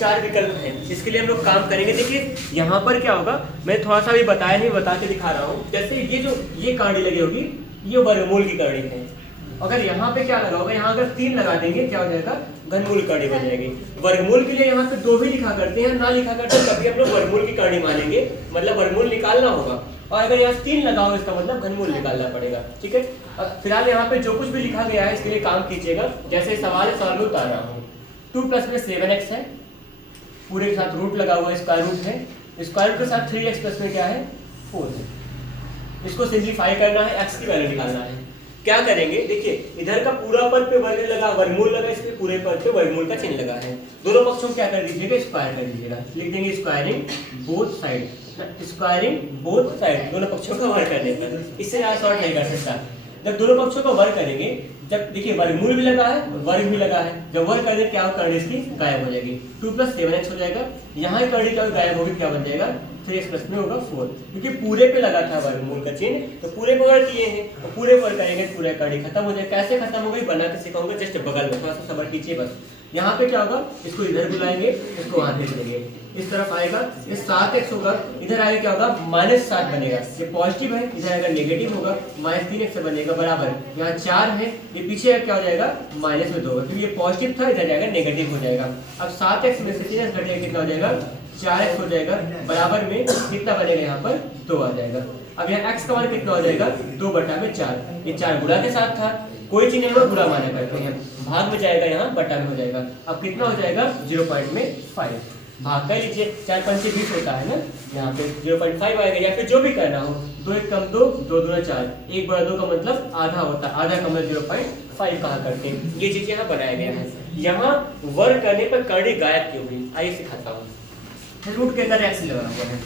4 विकल्प है। इसके लिए हम लोग काम करेंगे। देखिए यहाँ पर क्या होगा मैं थोड़ा सा भी बताया नहीं बता के दिखा रहा हूँ। जैसे ये कांडी लगी होगी ये वर्गमूल की कांडी है। अगर यहाँ पे क्या लगा होगा यहाँ अगर 3 लगा देंगे क्या हो जाएगा? घनमूल कड़ी बन जाएगी। वर्गमूल के लिए यहाँ पे 2 भी लिखा करते हैं ना लिखा करते हैं कभी हम लोग वर्गमूल की कड़ी मानेंगे मतलब वर्गमूल निकालना होगा। और अगर यहाँ 3 लगाओ इसका मतलब घनमूल निकालना पड़ेगा। ठीक है फिलहाल यहाँ पे जो कुछ भी लिखा गया है इसके लिए काम कीजिएगा। जैसे सवाल है सवाल में उतार रहा हूँ 2 प्लस में 7x है पूरे के साथ रूट लगा हुआ स्क्वायर रूट है। स्क्वायर रूट के साथ 3x प्लस में क्या है 4 है। इसको सिंप्लीफाई करना है x की वैल्यू निकालना है। क्या करेंगे देखिए इधर का पूरा पद पे वर्ग लगा वर्गमूल लगा इसके पूरे पद पे वर्गमूल का चिन्ह लगा है। दोनों पक्षों को क्या कर दीजिएगा स्क्वायर कर दीजिएगा। लिख देंगे squaring both side. Squaring both side दोनों पक्षों का वर्ग करने पर इससे ज्यादा शॉर्ट नहीं कर सकता। जब दोनों पक्षों का वर्ग करेंगे जब देखिए वर्गमूल भी लगा है वर्ग भी लगा है जब वर्ग करेंगे क्या करनी इसकी गायब हो जाएगी 2 प्लस 7x हो जाएगा। यहाँ करनी क्या गायब होगी क्या बन जाएगा 3x प्लस में होगा 4 क्योंकि पूरे पे लगा था वर्गमूल का चिन्ह तो पूरे पे वर्ग किए हैं तो पूरे पर करेंगे पूरा कड़ी खत्म हो जाएगा। कैसे खत्म हो गई बना के सिखाऊंगा जस्ट बगल में थोड़ा सा सबर कीजिए बस। यहाँ पे क्या होगा इसको इधर बुलाएंगे इसको वहां भेज देंगे इस तरफ आएगा ये 7x होगा इधर आएगा क्या होगा -7 बनेगा। ये पॉजिटिव है इधर आएगा नेगेटिव होगा -3x से बनेगा बराबर। यहाँ 4 है ये पीछे क्या हो जाएगा माइनस में 2 क्योंकि ये पॉजिटिव था इधर जाएगा नेगेटिव हो जाएगा। अब 7x में से 3x घटेगा कितना हो जाएगा 4x हो जाएगा बराबर में कितना बनेगा यहाँ पर 2 आ जाएगा। अब यहाँ x का मान कितना हो जाएगा 2/4। ये 4 गुणा के साथ था कोई चीज नहीं गुणा माना करते हैं भाग में जाएगा यहाँ बटा में हो जाएगा। अब कितना हो जाएगा 0.5 भाग कर लीजिए 4 5 20 होता है ना यहाँ पे 0.5 आएगा। या फिर जो भी करना हो 2 1 कम 2 2 2 4 1 बड़ा 2 का मतलब आधा होता है आधा का मतलब 0.5 कहा करते हैं। ये चीज यहाँ बनाया गया है। यहाँ वर्ग करने पर करनी गायब क्यों हुई आइए सिखाता हूँ। रूट के अंदर x लगा हुआ है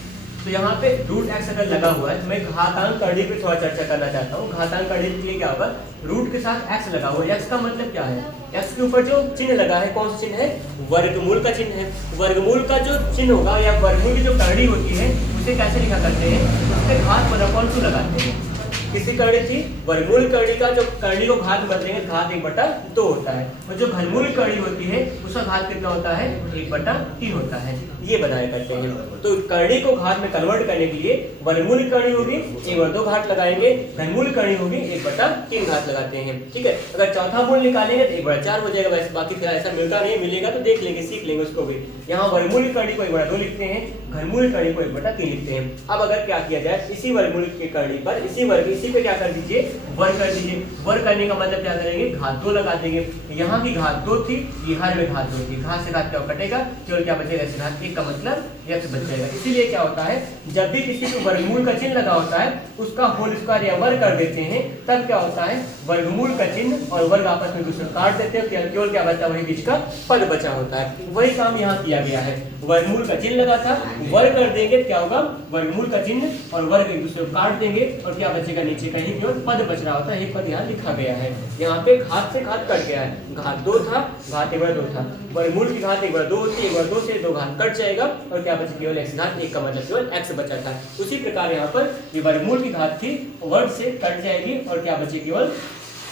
तो यहाँ पे रूट x अगर लगा हुआ है तो मैं घातांक करनी पे थोड़ा चर्चा करना चाहता हूँ। घातांक करनी के लिए क्या होगा रूट के साथ x लगा हुआ है। x का मतलब क्या है x के ऊपर जो चिन्ह लगा है कौन सा चिन्ह है वर्गमूल का चिन्ह है। वर्गमूल का जो चिन्ह होगा या वर्गमूल की जो करनी होती है उसे कैसे लिखा करते हैं उसके घात 1/2 लगाते हैं। किसी करनी थी वर्गमूल करनी का जो करनी को घात बदलेंगे घात 1/2 होता है और जो घनमूल करनी होती है उसका घात कितना होता है 1/3 होता है। ये बनाया करते हैं। तो करनी को घात में कन्वर्ट करने के लिए वर्गमूल करनी होगी 1/2 घात लगाएंगे घनमूल करनी होगी 1/3 घात लगाते हैं। ठीक है अगर चौथा मूल निकालेंगे तो 1/4 हो जाएगा। वैसे बाकी फिर ऐसा मिलता नहीं मिलेगा तो देख लेंगे सीख लेंगे उसको भी। यहाँ वर्गमूल करनी को 1/2 लिखते हैं घनमूल करनी को 1/3 लिखते हैं। अब अगर क्या किया जाए इसी वर्गमूल की करनी पर इसी वर्ग इसी पे क्या कर दीजिए, वर्ग कर दीजिए। वर्ग करने का मतलब क्या करेंगे, घात 2 लगा देंगे। यहाँ की घात 2 थी, यहाँ में घात 2 थी, घात से घात क्या कटेगा, केवल क्या बचेगा, x घात 1 का मतलब x बच जाएगा। इसीलिए क्या होता है, जब भी किसी को वर्गमूल का चिन्ह लगा होता है उसका होल स्क्वायर या वर्ग कर देते हैं, तब क्या होता है, वर्गमूल का चिन्ह और वर्ग आपस में दूसरे काट देते हैं, केवल क्या बचता है, वही बीच का पद बचा होता है। वही काम यहाँ किया गया है, वर्गमूल का चिन्ह लगा था, वर्ग कर देंगे, क्या होगा, वर्गमूल का चिन्ह और वर्ग एक दूसरे को काट देंगे और क्या बचेगा, नीचे कहीं केवल पद बच रहा होता है। एक पद यहाँ लिखा गया है, यहाँ पे घात से घात कट गया है, घात 2 था, घात 1/2 था, वर्गमूल की घात 1/2 होती है, 1/2 से 2 घात कट जाएगा और क्या बचा, केवल x घात 1 का मतलब केवल x बचा था। उसी प्रकार यहाँ पर ये वर्गमूल की घात थी, वर्ग से कट जाएगी और क्या बचे, केवल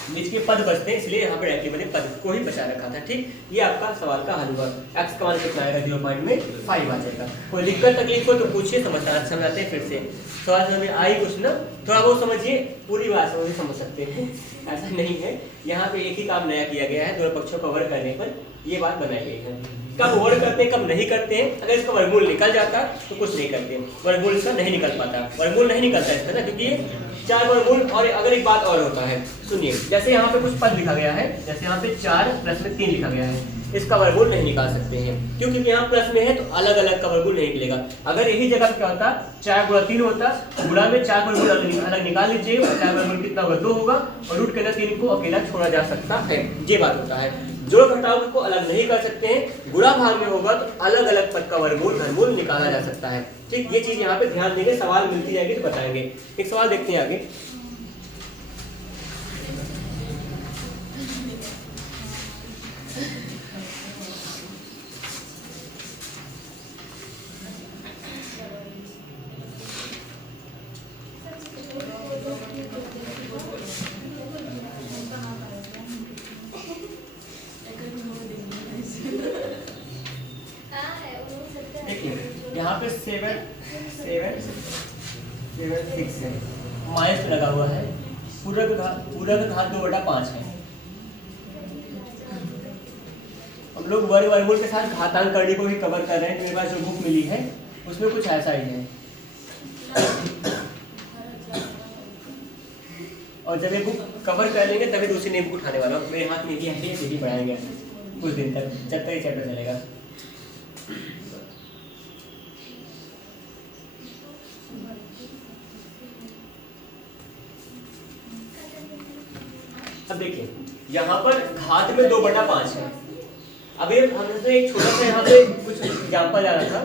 बीच के पद बचते हैं, इसलिए यहाँ पर डायरेक्टली मैंने पद को ही बचा रखा था। ठीक, ये आपका सवाल का हल हुआ। x का मान कितना आएगा, 0.5 आ जाएगा। कोई दिक्कत तकलीफ हो तो पूछिए, समझाते हैं फिर से। सवाल समझ में आई कुछ ना, थोड़ा बहुत समझिए, पूरी बात समझ सकते हैं, ऐसा नहीं है। यहाँ पे एक ही काम नया किया गया है, दोनों पक्षों का वर्ग करने पर ये बात बनाई गई है। कब वर्ग करते हैं, कब नहीं करते हैं, अगर इसका वर्गमूल निकल जाता तो कुछ नहीं करते, वर्गमूल इसका नहीं निकल पाता, वर्गमूल नहीं निकलता इसका ना, क्योंकि 4 वर्गमूल। और अगर एक बात और होता है, सुनिए, जैसे यहाँ पे कुछ पद लिखा गया है, जैसे यहाँ पे 4 प्लस में 3 लिखा गया है, इसका वर्गमूल नहीं निकाल सकते हैं, क्योंकि यहाँ प्लस में है तो अलग अलग का वर्गमूल नहीं निकलेगा। अगर यही जगह क्या होता, 4 गुणा 3 होता, गुणा में 4 वर्गमूल अलग निकाल लीजिए, 4 वर्गमूल कितना होगा, 2 होगा, और रूट के अंदर 3 को अकेला छोड़ा जा सकता है। ये बात होता है, जोड़ घटाव को अलग नहीं कर सकते हैं। गुणा भाग में होगा तो अलग अलग पद का वर्गमूल घनमूल निकाला जा सकता है। ठीक, ये चीज यहाँ पे ध्यान देंगे, सवाल मिलती जाएगी तो बताएंगे। एक सवाल देखते हैं आगे। यहाँ पे 7 6 है, माइनस लगा हुआ है, पूरक घात 2/5 है। हम लोग वर्गमूल के साथ घातांक करने को ही कवर कर रहे हैं। मेरे पास जो बुक मिली है उसमें कुछ ऐसा ही है, और जब ये बुक कवर कर लेंगे तभी दूसरी नई बुक उठाने वाला हूँ। मेरे हाथ में ये सीधी पढ़ाएंगे कुछ दिन तक, जब तक ये चैप्टर चलेगा। अब देखिए, यहाँ पर घात में 2/5 है। अभी हमने एक छोटा सा यहाँ पे कुछ एग्जाम्पल डाला था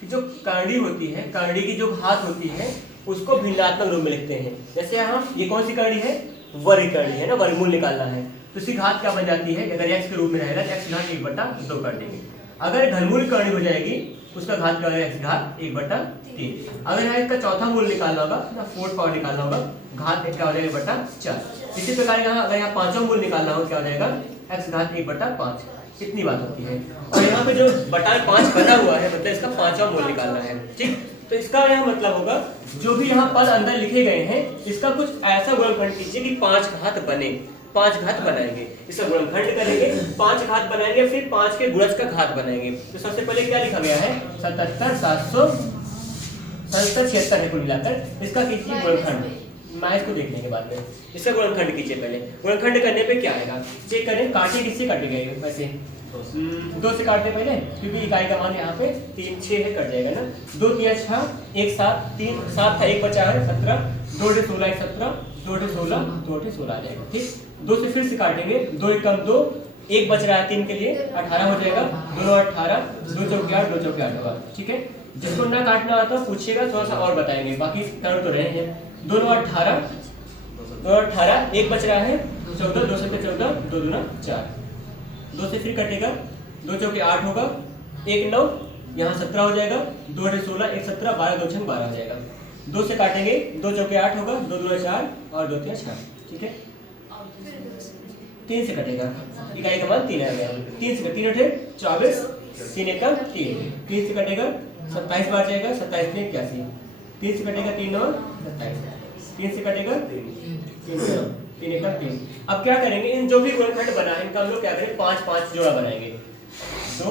कि जो करणी होती है, करणी की जो घात होती है उसको भिन्नात्मक रूप में लिखते हैं। जैसे यहाँ ये कौन सी करणी है, वर्ग करणी है ना, वर्गमूल निकालना है, तो इसकी घात क्या बन जाती है, अगर x के रूप में रहेगा तो x घात 1/2 कर देंगे। अगर घनमूल करणी हो जाएगी उसका घात क्या होगा, x घात 1/3। अगर यहाँ इसका चौथा मूल निकालना होगा या 4th पावर निकालना होगा, घात क्या हो जाएगा, 1/4। इसी प्रकार यहाँ अगर यहाँ पांचवा मूल निकालना हो, क्या हो जाएगा, x घात 1/5। इतनी बात होती है। और यहाँ पे जो 5 बना हुआ है मतलब इसका पांचवा मूल निकालना है। ठीक, तो इसका यह मतलब होगा जो भी यहाँ पद अंदर लिखे गए हैं इसका कुछ ऐसा गुणनखंड कीजिए कि 5 घात बने, 5 घात बनाएंगे, इसका गुणनखंड करेंगे, 5 घात बनाएंगे, फिर 5 के गुणज का घात बनाएंगे। तो सबसे पहले क्या लिखा गया है, 77 777 76 है कुल मिलाकर, इसका कीजिए गुणनखंड। मैं इसको देख लेंगे बाद में, इसका गुणनखंड कीजिए पहले। गुणनखंड करने पे क्या आएगा, चेक करें, काटे किससे काटे गए, वैसे 2 से काटते पहले, क्योंकि इकाई का मान यहाँ पे 3 6 है, कट जाएगा ना। 2 3 6 1 7 3 7 था, 1 बचा है 17, 2 16 1 17, 2 16 2 16 आ जाएगा। ठीक, 2 से फिर से काटेंगे, 2 1 कम 2, 1 बच रहा है 3 के लिए, 18 हो जाएगा, 2 18, 2 चौके 8, 2 चौके 8 होगा। ठीक है, जिसको ना काटना आता पूछिएगा, थोड़ा सा और बताएंगे, बाकी कर तो रहे हैं। 2 18, 2 18, 1 बच रहा है 14, 2 7 14, 2 दूना 4, 2 से फिर कटेगा, 2 चौके 8 होगा, 1 9, यहाँ 17 हो जाएगा, 2 16 1 17, 12 2 6 12 हो जाएगा। 2 से काटेंगे, 2 चौके 8 होगा, 2 दूना 4 और 2 3 6। ठीक है, 3 से कटेगा, इकाई का मान 3 आ गया। 3 से 3 8 24, 3 1 3, 3 से कटेगा 27 बार जाएगा, 27 में 81, 3 से कटेगा 3 9 27, 3 से कटेगा 3 1 3। अब क्या करेंगे, इन जो भी गुणनखंड बना है इनका हम लोग क्या करेंगे, 5 5 जोड़ा बनाएंगे। 2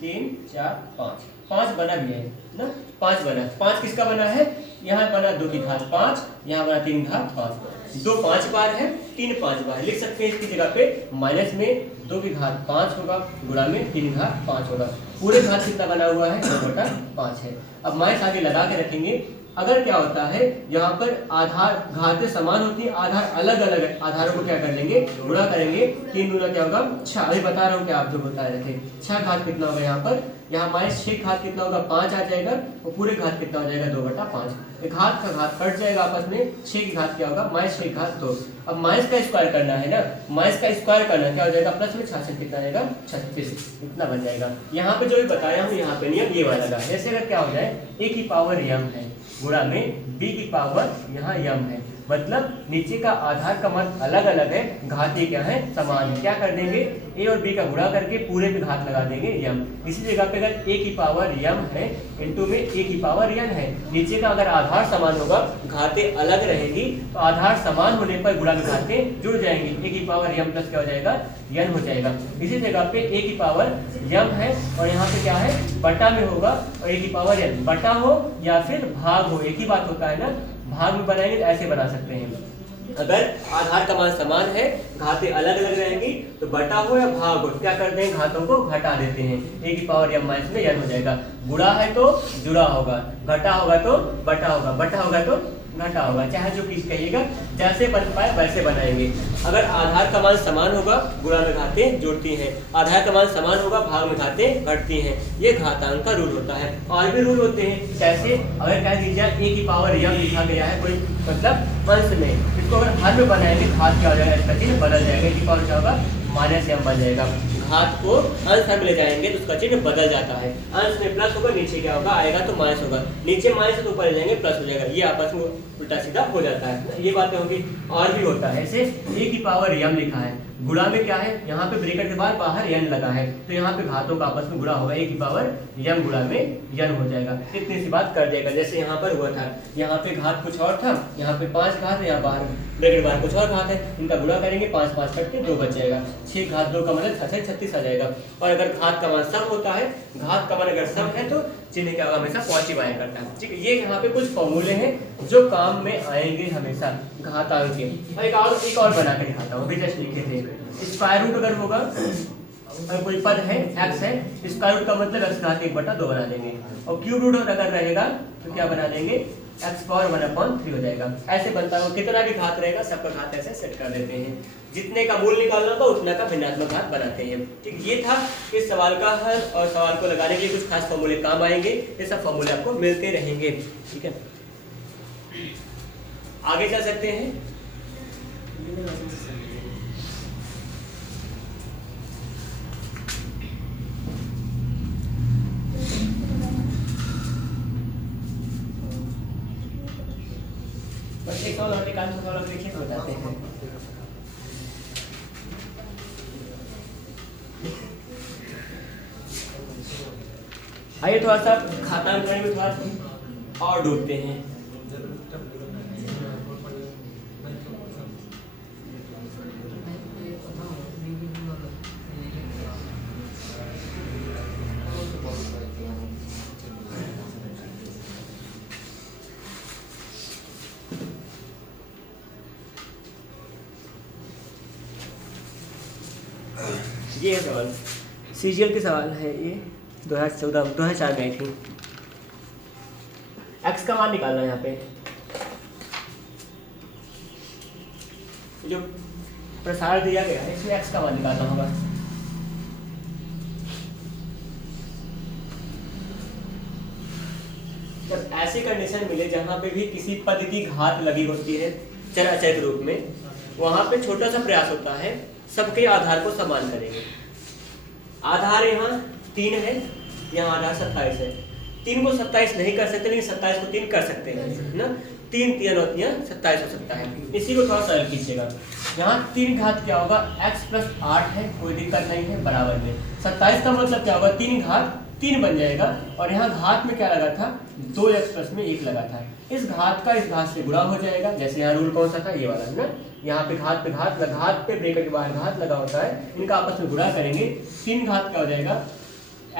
3 4 5, 5 बना भी है ना, 5 बना। 5 किसका बना है, यहाँ बना 2 की घात 5, यहाँ बना 3 घात 5। 2 5 बार है, 3 5 बार लिख सकते हैं। इसकी जगह पे माइनस में 2 की घात 5 होगा, गुणा में 3 घात 5 होगा। पूरे घात कितना बना हुआ है, 2/5 है। अब माइनस आगे लगा के रखेंगे। अगर क्या होता है, यहाँ पर आधार घातें समान होती है, आधार अलग अलग आधारों को क्या कर लेंगे, गुणा करेंगे। 3 गुना क्या होगा 6, अभी बता रहा हूँ क्या आप जो बताए रखे। 6 घात कितना होगा यहाँ पर, यहाँ माइनस 6 घात कितना होगा 5 आ जाएगा, और पूरे घात कितना हो जाएगा 2/5। घात का घात कट जाएगा आपस में, 6 की घात क्या होगा माइनस 6 घात 2। अब माइनस का स्क्वायर करना है ना, माइनस का स्क्वायर करना क्या हो जाएगा, प्लस में 66 कितना आएगा 36, इतना बन जाएगा। यहाँ पे जो भी बताया हूँ, यहाँ पे नियम ये वाला लगा। ऐसे अगर क्या हो जाए, a की पावर m है गुणा में b की पावर यहाँ m है, मतलब नीचे का आधार का मान अलग अलग है, घात ये क्या है समान है। क्या कर देंगे, a और b का गुणा करके पूरे पे घात लगा देंगे m। इसी जगह पे अगर a की पावर m है इनटू में a की पावर n है, नीचे का अगर आधार समान होगा घातें अलग रहेगी, तो आधार समान होने पर गुणा में घातें जुड़ जाएंगी। a की पावर m प्लस क्या हो जाएगा n हो जाएगा। इसी जगह पे a की पावर m है और यहाँ पे क्या है बटा में होगा, और a की पावर n बटा हो या फिर भाग हो, एक ही बात होता है ना। भाग में बनाएंगे तो ऐसे बना सकते हैं, अगर आधार का मान समान है घातें अलग अलग रहेंगी, तो बटा हो या भाग हो क्या करते हैं, घातों को घटा देते हैं। a की पावर m माइनस में n हो जाएगा। गुणा है तो जुड़ा होगा, घटा होगा तो बटा होगा, बटा होगा तो घटा होगा, चाहे जो चीज कहिएगा, जैसे बन पाए वैसे बनाएंगे। अगर आधार का मान समान होगा गुणा में घातें जुड़ती हैं, आधार का मान समान होगा भाग में घातें घटती हैं। ये घातांक का रूल होता है। और भी रूल होते हैं, कैसे, अगर कह दीजिए a की पावर m लिखा गया है कोई मतलब अंश में, इसको अगर हर में बनाएंगे घात क्या हो जाएगा, इसका चिन्ह बदल जाएगा। a की पावर क्या होगा माइनस m बन जाएगा। घात को अंश में ले जाएंगे तो उसका चिन्ह बदल जाता है। अंश में प्लस होगा, नीचे क्या होगा आएगा तो माइनस होगा, नीचे माइनस तो ऊपर ले जाएंगे प्लस हो जाएगा। ये आपस में उल्टा सीधा हो जाता है, ये बातें होंगी। और भी होता है, ऐसे a की पावर m लिखा है, गुणा में क्या है, यहाँ पे ब्रैकेट के बाद बाहर n लगा है, तो यहाँ पे घातों का आपस में गुणा होगा, a की पावर m गुणा में n हो जाएगा। इतनी सी बात कर देगा। जैसे यहाँ पर हुआ था, यहाँ पे घात कुछ और था, यहाँ पे 5 घात है, यहाँ बाहर ब्रैकेट बाहर कुछ और घात है, इनका गुणा करेंगे 5 5 कट के 2 बच जाएगा। 6 घात 2 का मतलब 36 आ जाएगा। और अगर घात का मान सम होता है, घात का मान अगर सम है तो चिन्ह क्या होगा हमेशा पॉजिटिव आया करता है। ठीक है, ये यहाँ पे कुछ फॉर्मूले हैं जो काम में आएंगे हमेशा घातांक के। और एक और बना के दिखाता हूँ, जस्ट लिखे थे। स्क्वायर रूट अगर होगा, अगर कोई पद है x है, स्क्वायर रूट का मतलब x घात 1/2 बना देंगे, और क्यूब रूट अगर रहेगा तो क्या बना देंगे, x पावर 1/3 हो जाएगा। ऐसे बनता है। कितना भी घात रहेगा सबका घात ऐसे सेट कर देते हैं, जितने का मूल निकालना होगा उतना का भिन्नात्मक घात बनाते हैं। ठीक, ये था इस सवाल का हल। और सवाल को लगाने के लिए कुछ खास फॉर्मूले काम आएंगे, ये सब फॉर्मूले आपको मिलते रहेंगे। ठीक है, आगे चल सकते हैं। बस एक और निकाल तो लिखिए तो बताते हैं। आइए थोड़ा सा घातांक करने में थोड़ा और डूबते हैं। ये है सवाल, सीजीएल के सवाल है ये, 2004 में आई थी। एक्स का मान निकालना है यहाँ पे, जो प्रसार दिया गया है इसमें एक्स का मान निकालना होगा। जब ऐसी कंडीशन मिले जहाँ पे भी किसी पद की घात लगी होती है चर अचर के रूप में, वहाँ पे छोटा सा प्रयास होता है सबके आधार को समान करेंगे। आधार यहाँ 3 है, यहाँ आधार 27 है। 3 को 27 नहीं कर सकते, लेकिन 27 को 3 कर सकते हैं ना। 3 3 होती है 27 हो सकता है। इसी को थोड़ा सरल कीजिएगा। यहाँ 3 घात क्या होगा, x प्लस 8 है, कोई दिक्कत नहीं है, बराबर में 27 का मतलब क्या होगा, 3 घात 3 बन जाएगा। और यहाँ घात में क्या लगा था, 2x प्लस में 1 लगा था। इस घात का इस घात से गुणा हो जाएगा। जैसे यहाँ रूल कौन सा था, ये वाला है ना, यहाँ पे घात पे ब्रैकेट के बाहर घात लगा होता है, इनका आपस में गुणा करेंगे। 3 घात क्या हो जाएगा,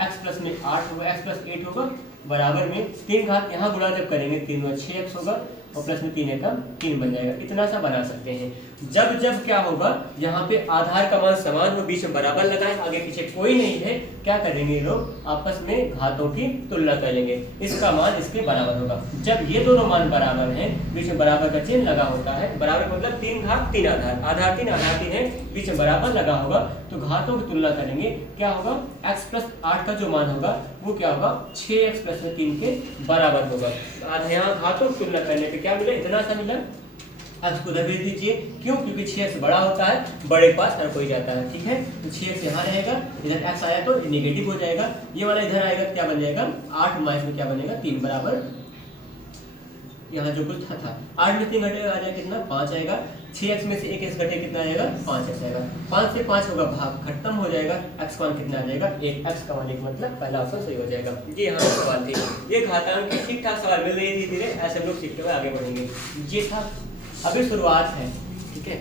x प्लस में 8 होगा, x प्लस 8 होगा बराबर में 3 घात, यहाँ गुणा जब करेंगे 3 में 6x होगा और प्लस में 3 एकम 3 बन जाएगा। इतना सा बना सकते हैं। जब जब क्या होगा, यहाँ पे आधार का मान समान हो, बीच में बराबर लगाए, आगे पीछे कोई नहीं है, क्या करेंगे ये लोग आपस में घातों की तुलना करेंगे, इसका मान इसके बराबर होगा। जब ये दोनों मान बराबर हैं, बीच में बराबर का चिन्ह लगा होता है, बराबर मतलब 3 घात 3 आधार, आधार 3 आधार 3 है, बीच में बराबर लगा होगा, तो घातों की तुलना करेंगे, क्या होगा x प्लस 8 का जो मान होगा वो क्या होगा 6x प्लस 3 के बराबर होगा। यहाँ घातों की तुलना करने पे क्या मिला, इतना सा मिला। x को उधर भेज दीजिए, क्यों, क्योंकि 6x बड़ा होता है, बड़े के पास हर कोई जाता है, ठीक है। तो 6x यहाँ रहेगा, इधर x आया तो नेगेटिव हो जाएगा, ये वाला इधर आएगा क्या बन जाएगा 8 माइनस में क्या बनेगा 3 बराबर, यहाँ जो कुछ था 8 में 3 घटेगा आ जाएगा कितना 5 आएगा, 6x में से 1x घटे कितना आएगा 5x आएगा, 5 से 5 होगा भाग खत्म हो जाएगा, x मान कितना आ जाएगा 1, x का मान 1 मतलब पहला ऑप्शन सही हो जाएगा। ये यहाँ सवाल थी, ये घातांक की ठीक ठाक सवाल मिल रही है, धीरे धीरे ऐसे हम लोग सीखते हुए आगे बढ़ेंगे। ये था, अभी शुरुआत है, ठीक है,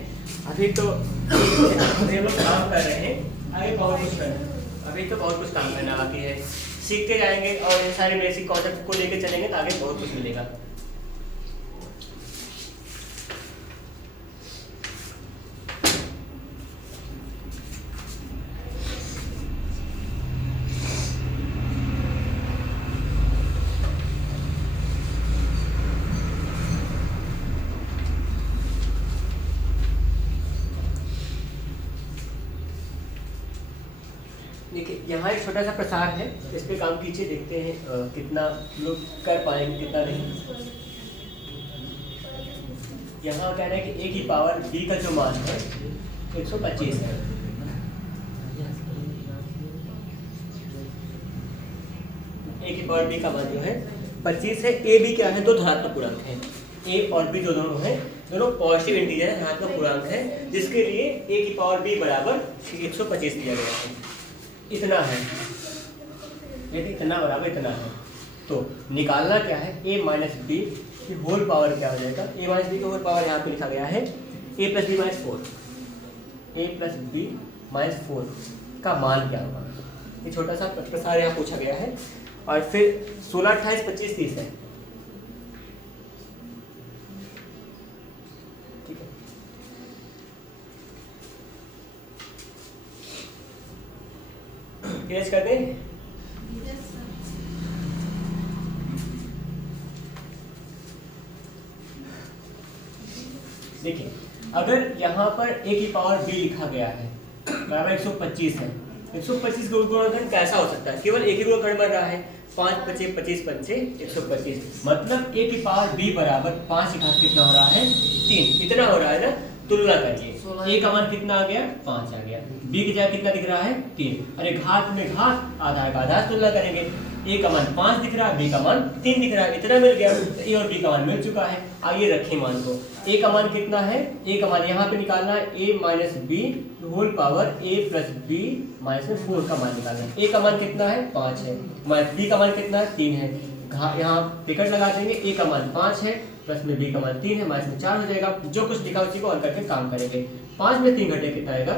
अभी तो हम लोग काम कर रहे हैं, आगे बहुत कुछ करना, अभी तो बहुत कुछ काम करना बाकी है, सीखते जाएंगे और इन सारे बेसिक कॉन्सेप्ट को लेकर चलेंगे तो आगे बहुत कुछ मिलेगा। देखिए यहाँ एक छोटा सा प्रसार है, इस पे काम कीजिए, देखते हैं कितना लोग कर पाएंगे कितना नहीं। यहाँ कह रहे हैं कि a की पावर b का जो मान है 125 है, a की पावर b का मान जो है 25 है, a b क्या है, दो धनात्मक पूर्णांक है, a और b जो दोनों है दोनों पॉजिटिव इंटीजर है, धनात्मक पूर्णांक है, जिसके लिए a की पावर b बराबर 125 दिया गया है, इतना है, ये इतना बराबर इतना है। तो निकालना क्या है, a माइनस बी की होल पावर क्या हो जाएगा, a माइनस बी की होल पावर यहाँ पे लिखा गया है a plus B minus 4, a plus B minus 4 का मान क्या होगा, ये छोटा सा प्रसार यहाँ पूछा गया है। और फिर 16, 28, 25, 30 है, ठीक है। क्लियर कर दें, देखिए अगर यहाँ पर a की पावर b लिखा गया है बराबर 125 है, 125 का गुणनखंड कैसा हो सकता है, केवल एक ही गुणनखंड बन रहा है, 5 5 25 5 125, मतलब a की पावर b बराबर 5 घात कितना हो रहा है 3, इतना हो रहा है ना। तुलना करिए, a का मान कितना आ गया 5 आ गया, b की जगह कितना दिख रहा है 3, अरे घात में घात आधार का आधार तुलना करेंगे, a का मान 5 दिख रहा है, b का मान 3 दिख रहा है, इतना मिल गया, तो a और b का मान मिल चुका है। आइए रखें मान को, a का मान कितना है, a का मान यहाँ पे निकालना है a minus B whole power a plus B minus 4 का मान निकालना है, a का मान कितना है 5 है, b का मान कितना है 3 है, यहाँ टिकट लगा देंगे, a का मान 5 है प्लस में b का मान 3 है, माइनस में 4 हो जाएगा, जो कुछ लिखा उसी को हल करके काम करेंगे। 5 में 3 घटे कितना आएगा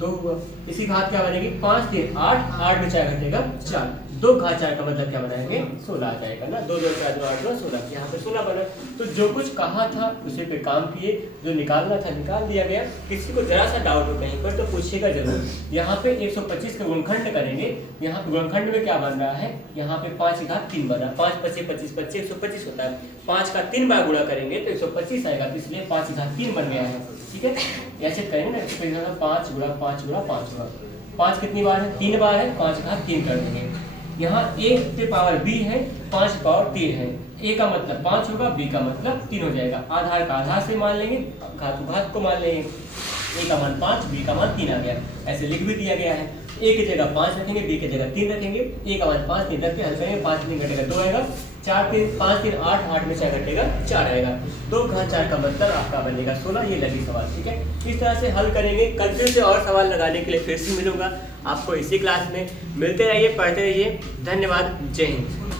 2 हुआ, इसी घात क्या बनेगी 5 3 8, 8 में 4 घटेगा 4, 2 घात 4 का मतलब क्या बनाएंगे 16 आ जाएगा ना, 2 2 4 2 8 2 16, यहाँ पे 16 बना। तो जो कुछ कहा था उसी पे काम किए, जो निकालना था निकाल दिया गया। किसी को जरा सा डाउट हो कहीं पर तो पूछिएगा जरूर। यहाँ पे 125 का गुणनखंड करेंगे, यहाँ पे गुणनखंड में क्या बन रहा है, यहाँ पे 5 घात 3 बन रहा है, 5 25 25 25 125 होता है, 5 का 3 बार गुणा करेंगे तो 125 आएगा, तो इसलिए 5 घात 3 बन गया है, ठीक है। ऐसे करेंगे ना, 5 गुणा 5 गुणा 5 हुआ, 5 कितनी बार है 3 बार है, 5 घात 3 कर देंगे। यहाँ a के पावर b है, 5 पावर 3 है, a का मतलब 5 होगा, b का मतलब 3 हो जाएगा, आधार का आधार से मान लेंगे, घात को मान लेंगे, a का मान 5 b का मान 3 आ गया, ऐसे लिख भी दिया गया है। a की जगह 5 रखेंगे, b की जगह 3 रखेंगे, a का मान 5 3 रख के हल करेंगे, 5 3 घटेगा 2 आएगा, 4 3 5 3 8, 8 में 4 घटेगा 4 आएगा, 2 घात 4 का मतलब आपका बनेगा 16। ये लगी सवाल, ठीक है। इस तरह से हल करेंगे। कल फिर से और सवाल लगाने के लिए फिर से मिलूंगा आपको इसी क्लास में। मिलते रहिए, पढ़ते रहिए। धन्यवाद, जय हिंद।